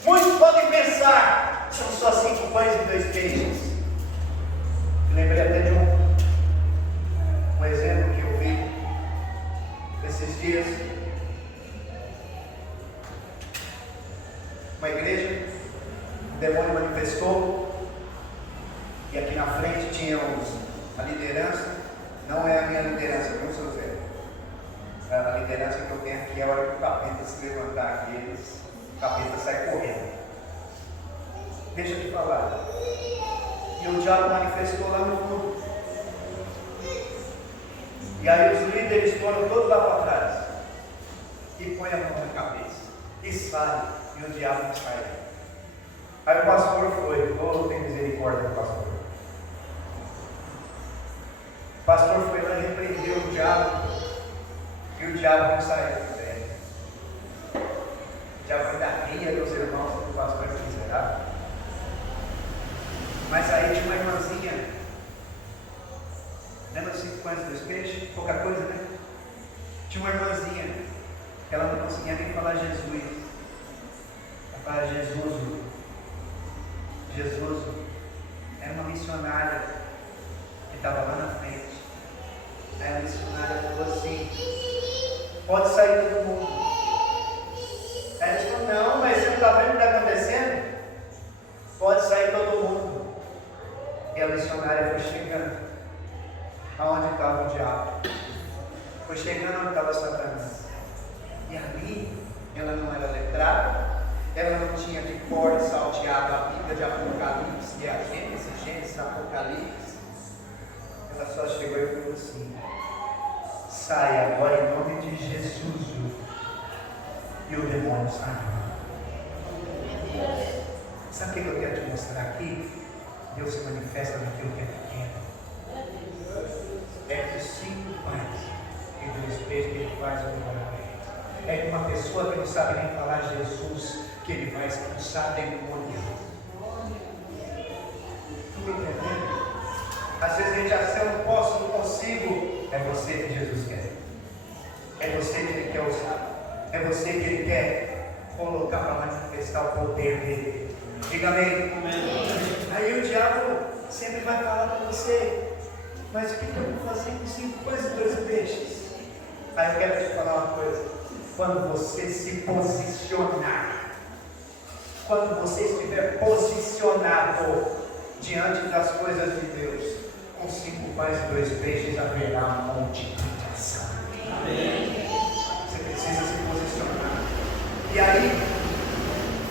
Muitos podem pensar: são só 5 pães e 2 peixes. Lembrei até de um exemplo que eu vi esses dias. Uma igreja, o demônio manifestou, e aqui na frente tínhamos a liderança. Não é a minha liderança, viu, seu Zé? A liderança que eu tenho aqui é a hora que o capeta se levantar aqui, o capeta sai correndo. Deixa eu te falar. E o diabo manifestou lá no fundo. E aí os líderes foram todos lá para trás. E põe a mão na cabeça. E sai. E o diabo não sai. Aí o pastor foi. Oh, tem misericórdia do pastor. O pastor foi lá e repreendeu o diabo. E o diabo não saiu do pé. O diabo ainda ria dos irmãos do pastor miserável. Mas aí tinha uma irmãzinha. Lembra dos 5 pães e 2 peixes? Pouca coisa, né? Tinha uma irmãzinha. Ela não conseguia nem falar Jesus. Ela falava Jesus. Jesus. Era uma missionária que estava lá na frente. Aí a missionária falou assim: pode sair todo mundo. Aí ela falou: não, mas você não está vendo o que está acontecendo? Pode sair todo mundo. E a missionária foi chegando aonde estava o diabo. Foi chegando onde estava Satanás. E ali, ela não era letrada, ela não tinha de cor salteado a Bíblia de Apocalipse e a Gênesis, Apocalipse. Ela só chegou e falou assim: sai agora em nome de Jesus. E o demônio saiu. Sabe o que eu quero te mostrar aqui? Deus se manifesta naquilo que é pequeno. É dos 5 pães e 2 peixes que Ele faz o milagre. É de uma pessoa que não sabe nem falar Jesus que Ele vai expulsar demônio. Tu me entendendo? Às vezes a gente acha: eu não posso, não consigo. É você que Jesus quer. É você que Ele quer usar. É você que Ele quer colocar para manifestar o poder dEle. Diga amém. Aí o diabo sempre vai falar para você: mas o que eu vou fazer com 5 pães e 2 peixes? Aí eu quero te falar uma coisa: quando você se posicionar, quando você estiver posicionado diante das coisas de Deus, com 5 pães e 2 peixes haverá multiplicação. Amém. Você precisa se posicionar. E aí,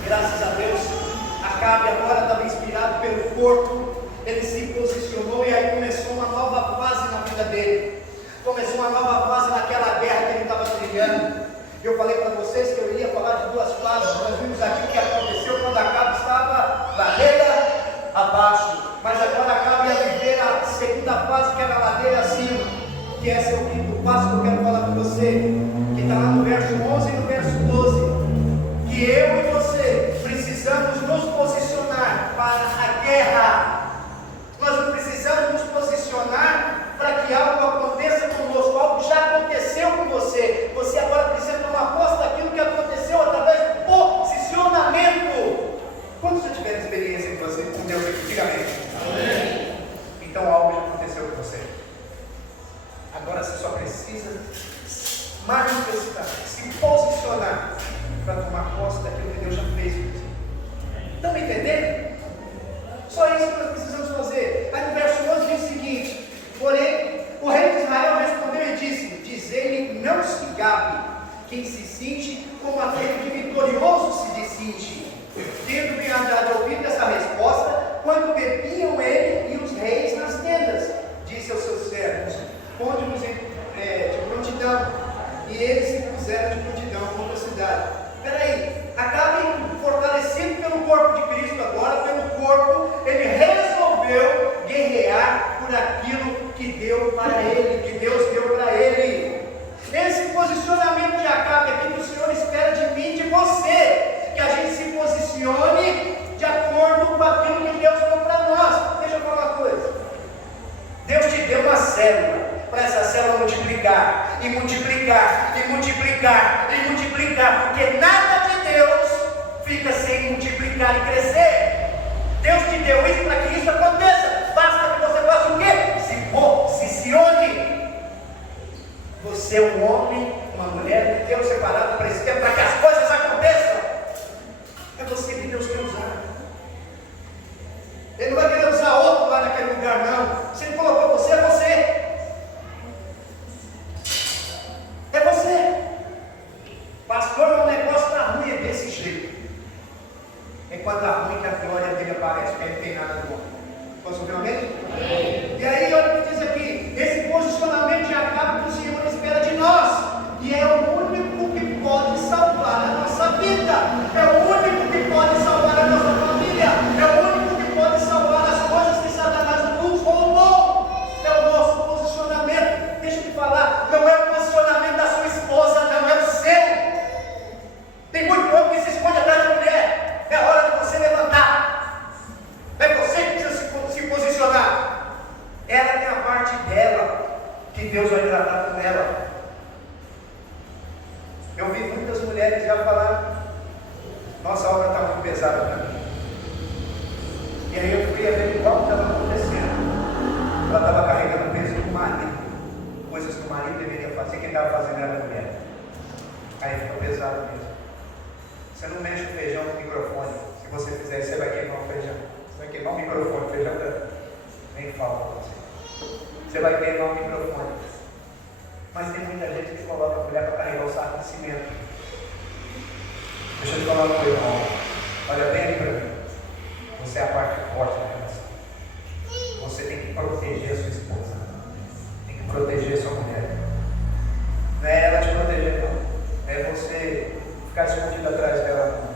graças a Deus, Acabe agora estava inspirado pelo corpo. Ele se posicionou e aí começou uma nova fase na vida dele. Começou uma nova fase naquela guerra que ele estava trilhando. Eu falei para vocês que eu ia falar de 2 fases. Nós vimos aqui o que aconteceu quando Acabe estava ladeira abaixo. Mas agora Acabe ia viver a segunda fase, que era a ladeira acima. Que esse é o quinto passo que eu quero falar para você. Que está lá no verso 11 e no verso 12. Que eu e você precisamos nos posicionar para a guerra. Nós precisamos nos posicionar você. Agora você só precisa manifestar, se posicionar para tomar posse daquilo que Deus já fez com você. Estão me entendendo? Só isso que nós precisamos fazer. Aí no verso 11 diz o seguinte: porém, o rei de Israel respondeu e disse: diz-lhe, não se gabe quem se sente como aquele que vitorioso se dissinte. Tendo Ben-Hadad ouvido essa resposta, quando bebiam ele e os reis nas tendas, disse aos seus servos: ponde-nos de prontidão. E eles se puseram de prontidão contra a cidade. Espera aí, Acabe, fortalecido pelo corpo de Cristo agora, pelo corpo, ele resolveu guerrear por aquilo que deu para ele, que Deus deu para ele. Esse posicionamento de Acabe aqui que o Senhor espera de mim e de você, que a gente se posicione de acordo com aquilo que Deus deu para nós. Deixa eu falar uma coisa. Deus te deu uma célula, para essa célula multiplicar, e multiplicar, e multiplicar, e multiplicar, porque nada de Deus fica sem multiplicar e crescer. Deus te deu isso para que isso aconteça. Basta que você faça o quê? Se posicione. Você é um homem, uma mulher de Deus separado para esse tempo, para que as coisas aconteçam. É você que Deus quer usar. Ele não vai querer usar outro lá naquele lugar, não. Se Ele colocou você, é você. É você. Pastor, o negócio está ruim, é desse jeito. É quando está ruim que a glória dele aparece, porque ele não tem nada do homem. Posso ouvir um amém? E aí, olha o que diz aqui: esse posicionamento de Acabe que o Senhor espera de nós, e é o único que pode salvar a nossa vida, é o único que pode salvar a nossa família, é o único que pode salvar as coisas que Satanás nos roubou. É o nosso posicionamento. Deixa eu te falar, não é o posicionamento da sua esposa, não, é o seu. Tem muito homem que se esconde atrás da mulher. É a hora de você levantar. É você que precisa se posicionar. Ela tem a parte dela, que Deus vai tratar com ela. Eu vi muitas mulheres já falar: nossa, a obra está muito pesada para mim. E aí eu fui ver igual estava acontecendo. Ela estava carregando o peso do marido, coisas que o marido deveria fazer, quem estava fazendo era a mulher. Aí ficou pesado mesmo. Você não mexe o feijão no microfone. Se você fizer isso, você vai queimar o feijão. Você vai queimar o microfone, o feijão nem falta para você. Você vai queimar o microfone. Mas tem muita gente que coloca a mulher para carregar o saco de cimento. Deixa eu te falar uma coisa, irmão. Olha bem ali para mim. Você é a parte forte da relação. Você tem que proteger a sua esposa. Tem que proteger a sua mulher. Não é ela te proteger, não. É você ficar escondido atrás dela, não.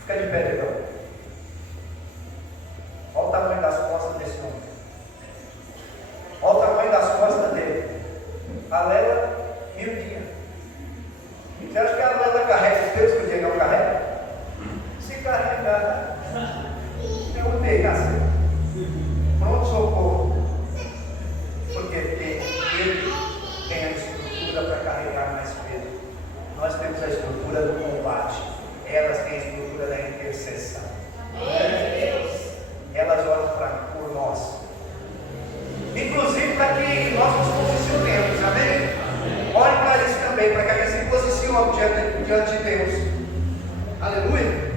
Fica de pé, então. Olha o tamanho das costas desse homem. Olha o tamanho das costas dele. A Lela, miudinha. Você acha que a Lela carrega os Deus que o Diego não carrega? Se carregar, eu vou ter nascer. Pronto, socorro. Porque ele tem a estrutura para carregar mais peso. Nós temos a estrutura do combate. Elas têm a estrutura da intercessão. Elas oram por nós. Inclusive para que nós nos posicionemos, amém? Ore para isso também, para que a gente se posicione diante de Deus. Aleluia.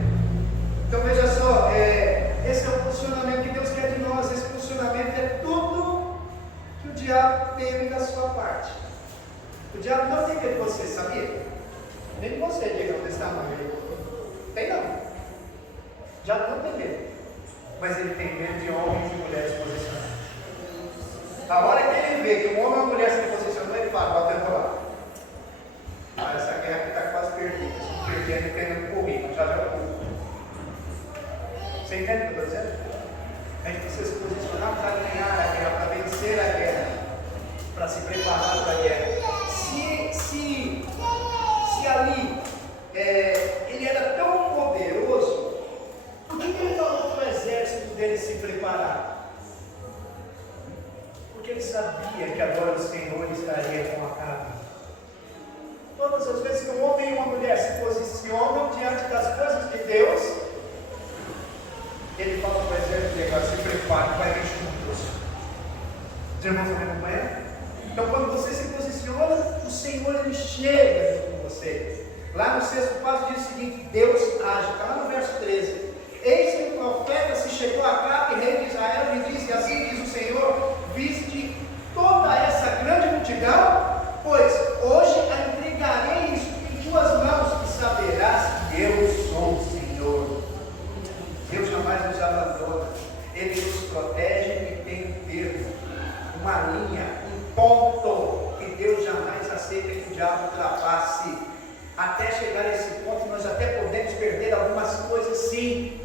Então veja só, esse é o posicionamento que Deus quer de nós. Esse posicionamento é tudo que o diabo teme da sua parte. O diabo não tem medo de você, sabia? Nem de você, Diego, desse tamanho. Tem não. O diabo não tem medo. Mas ele tem medo de homens e mulheres posicionados. A hora que ele vê que um homem ou uma mulher se posicionou, ele fala: bota eu lá. Ah, essa guerra aqui está quase perdida. Se perdendo, querendo correr, já eu corro. Você entende o que eu estou dizendo? A gente precisa se posicionar para ganhar a guerra, para vencer a guerra, para se preparar para a guerra. Se ali ele era tão poderoso, por que ele falou para o exército dele se preparar? Porque ele sabia que agora o Senhor estaria com Acabe. Todas as vezes que um homem e uma mulher se posicionam diante das coisas de Deus, ele fala para o exército dele: se prepare, vai vir juntos. Os irmãos estão me acompanhando? Então, quando você se posiciona, o Senhor ele chega junto com você. Lá no 6º passo diz o seguinte: Deus age. Está lá no verso 13. Eis que o profeta se chegou a Acabe, rei de Israel, e disse: assim diz o Senhor, viste toda essa grande multidão? Pois hoje a entregarei em tuas mãos, e saberás que eu sou o Senhor. Deus jamais nos abandona, Ele nos protege e tem um termo, uma linha, um ponto que Deus jamais aceita que o diabo ultrapasse. Até chegar a esse ponto, nós até podemos perder algumas coisas, sim,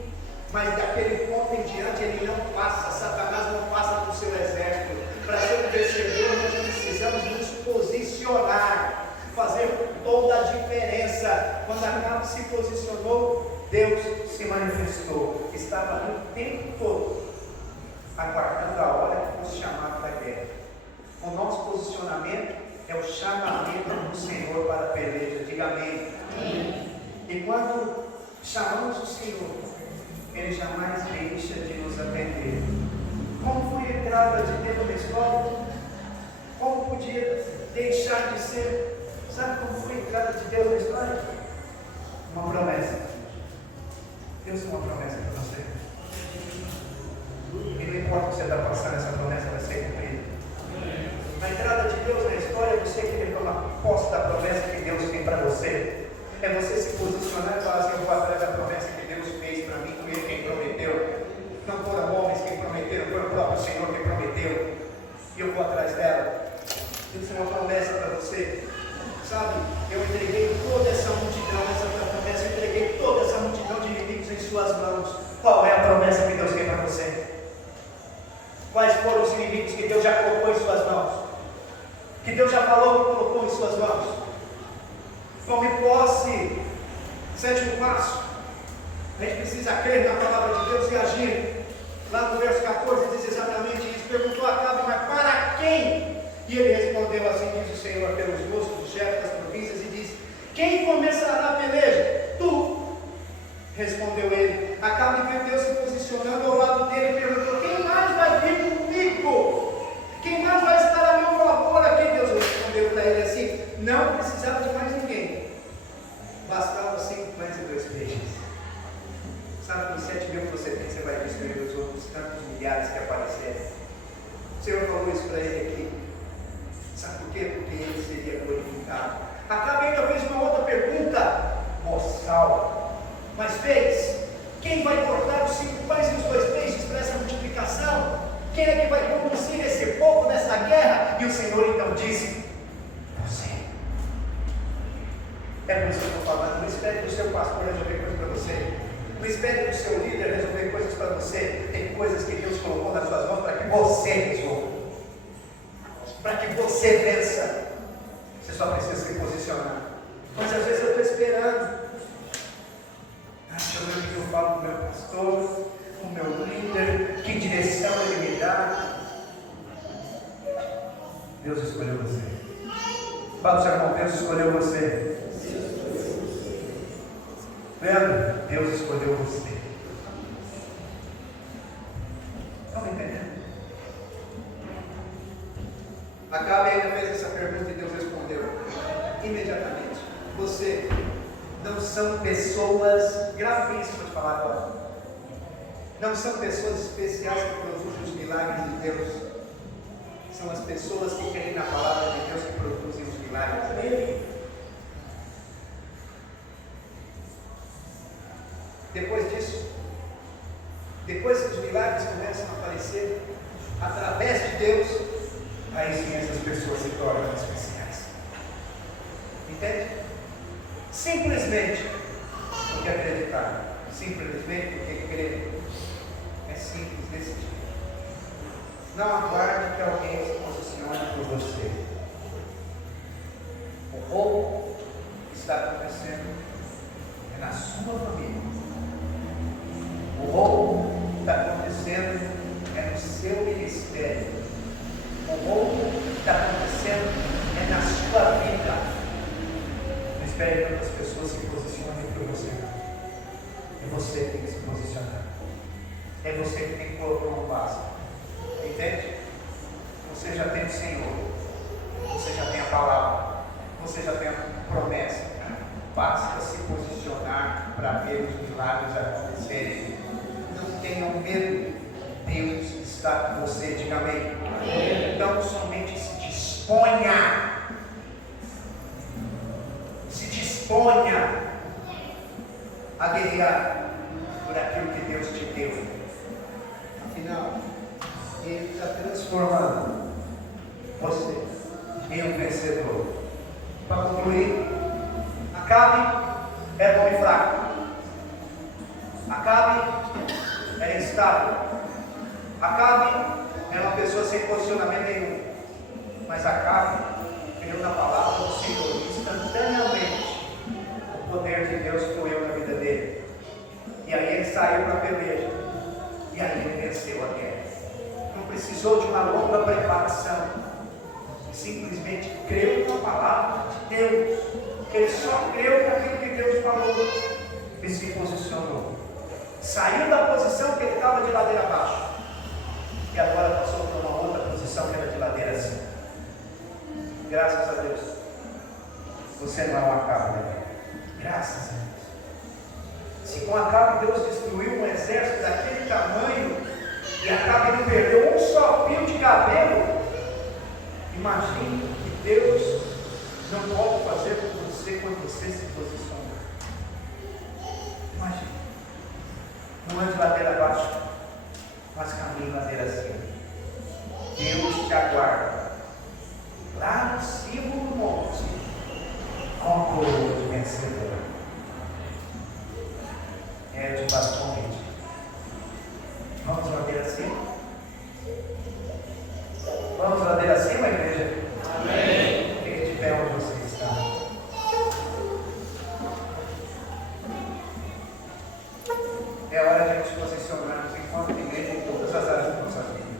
mas daquele ponto em diante Ele não passa. Satanás não passa com o seu exército. Para ser um vencedor, nós precisamos nos posicionar, fazer toda a diferença. Quando Acabe se posicionou, Deus se manifestou. Estava ali o tempo todo aguardando a hora que fosse chamado para a guerra. O nosso posicionamento é o chamamento do Senhor para a peleja. Diga amém. E quando chamamos o Senhor, Ele jamais deixa de nos atender. Como foi a entrada de Deus na história? Como podia deixar de ser? Sabe como foi a entrada de Deus na história? Uma promessa. Deus tem uma promessa para você. E não importa o que você está passando, essa promessa vai ser cumprida. A entrada de Deus na história é você querer tomar posse da promessa que Deus tem para você. É você se posicionar e falar assim: eu vou atrás da promessa que Deus fez para mim, foi Ele quem prometeu. Não foram homens quem prometeram, foi o próprio Senhor quem prometeu. E eu vou atrás dela. Deus tem uma promessa para você. Sabe, eu entreguei toda essa multidão, essa promessa, eu entreguei toda essa multidão de inimigos em suas mãos. Qual é a promessa que Deus tem para você? Quais foram os inimigos que Deus já colocou em suas mãos? Que Deus já falou que colocou em suas mãos? Tome posse. 7º passo. A gente precisa crer na palavra de Deus e agir. Lá no verso 14 diz exatamente isso. Perguntou a Acabe: mas para quem? E ele respondeu: assim diz o Senhor, pelos rostos dos chefes das províncias, e disse: quem começará a peleja? Tu. Respondeu ele. Acabe viu Deus se posicionando ao lado dele e perguntou: quem mais vai vir comigo? Quem mais vai estar a meu favor aqui? Deus respondeu para ele assim: não precisava de mais ninguém. Bastavam 5 pães e 2 peixes. Sabe, com 7 mil que você tem, você vai destruir os outros tantos milhares que aparecerem. O Senhor falou isso para ele aqui. Sabe por quê? Porque ele seria glorificado. Acabe ainda fez uma outra pergunta boçal, mas fez: quem vai cortar os 5 pães e os 2 peixes para essa multiplicação? Quem é que vai conduzir esse povo nessa guerra? E o Senhor então disse: você. É por isso que eu estou falando. Não espere do seu pastor resolver coisas para você. Não espere do seu líder resolver coisas para você. Tem coisas que Deus colocou nas suas mãos para que você resolva, para que você vença. Você só precisa se posicionar. Mas às vezes eu estou esperando. Deixa eu ver o que eu falo com o meu pastor, com o meu líder, que direção ele me dá. Deus escolheu você. Fala para o seu irmão: Deus escolheu você. Leandro, Deus escolheu você. Estão me entendendo? Acabe ainda fez essa pergunta e Deus respondeu imediatamente: você não são pessoas, grave isso que eu vou te falar agora, não são pessoas especiais que produzem os milagres de Deus, são as pessoas que creem na palavra de Deus que produzem os milagres dele. Depois disso, depois que os milagres começam a aparecer através de Deus, aí sim essas pessoas se tornam especiais. Entende? Simplesmente porque acreditaram, simplesmente porque creram. É simples desse tipo. Não aguarde que alguém se posicione por você. O roubo que está acontecendo é na sua família. O roubo que está acontecendo é no seu ministério. O roubo que está acontecendo é na sua vida. Não espere que outras pessoas se posicionem por você. É você que tem que se posicionar. É você que tem que colocar um passo. Entende? Você já tem o Senhor, você já tem a palavra, você já tem a promessa. Basta se posicionar para ver os milagres acontecerem. Não tenham medo, Deus está com você, diga amém. Então somente se disponha a guerrear por aquilo que Deus te deu. Afinal, Ele está transformando você em um vencedor. Para concluir, Acabe era um homem fraco. Acabe era instável. Acabe era uma pessoa sem posicionamento nenhum. Mas Acabe creu na palavra do Senhor. Instantaneamente, o poder de Deus fluiu na vida dele. E aí ele saiu para a peleja. E aí ele venceu a guerra. Não precisou de uma longa preparação. Simplesmente creu na palavra de Deus. Ele só creu naquilo que Deus falou e se posicionou. Saiu da posição que ele estava de ladeira abaixo e agora passou para uma outra posição que era de ladeira acima. Graças a Deus, você não é um Acabe, né? Graças a Deus. Se com Acabe Deus destruiu um exército daquele tamanho e Acabe não perdeu um só fio de cabelo, imagine que Deus não pode fazer com você quando você se posiciona. Imagine. Não ande ladeira abaixo, mas caminhe ladeira acima. Deus te aguarda lá no cimo do monte com a coroa de vencedor. Eu te faço convite. Vamos ladeira acima? Vamos ladeira acima, igreja? Amém. Fique de pé onde você está. É hora de a gente posicionarmos enquanto igreja em todas as áreas da nossa vida.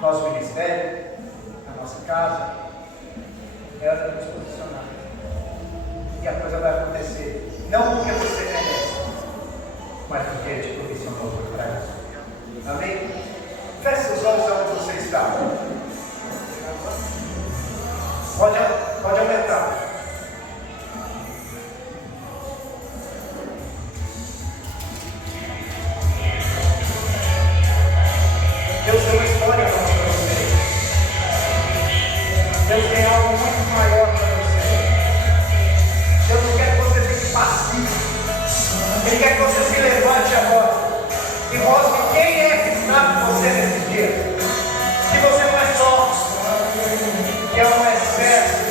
Nosso ministério, a nossa casa, é hora de nos posicionar. E a coisa vai acontecer. Não porque você merece, mas porque Ele te provisionou por trás. Amém? Feche seus olhos onde você está. Pode aumentar. Deus tem uma história para você. Deus tem algo muito maior para você. Deus não quer que você fique passivo. Ele quer que você se levante agora e mostre quem é que está com você nesse dia. Que você não é só, que é um exército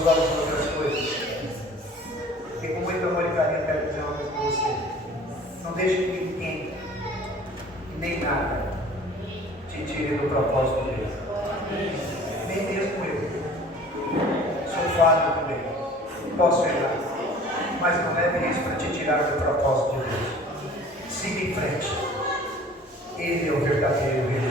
seus olhos para outras coisas. E com muito amor e carinho, eu quero dizer uma coisa para você. Não deixe que ninguém, nem nada, te tire do propósito de Deus. Nem mesmo eu. Sou falho também. Posso errar. Mas não leve isso para te tirar do propósito de Deus. Siga em frente. Ele é o verdadeiro Deus.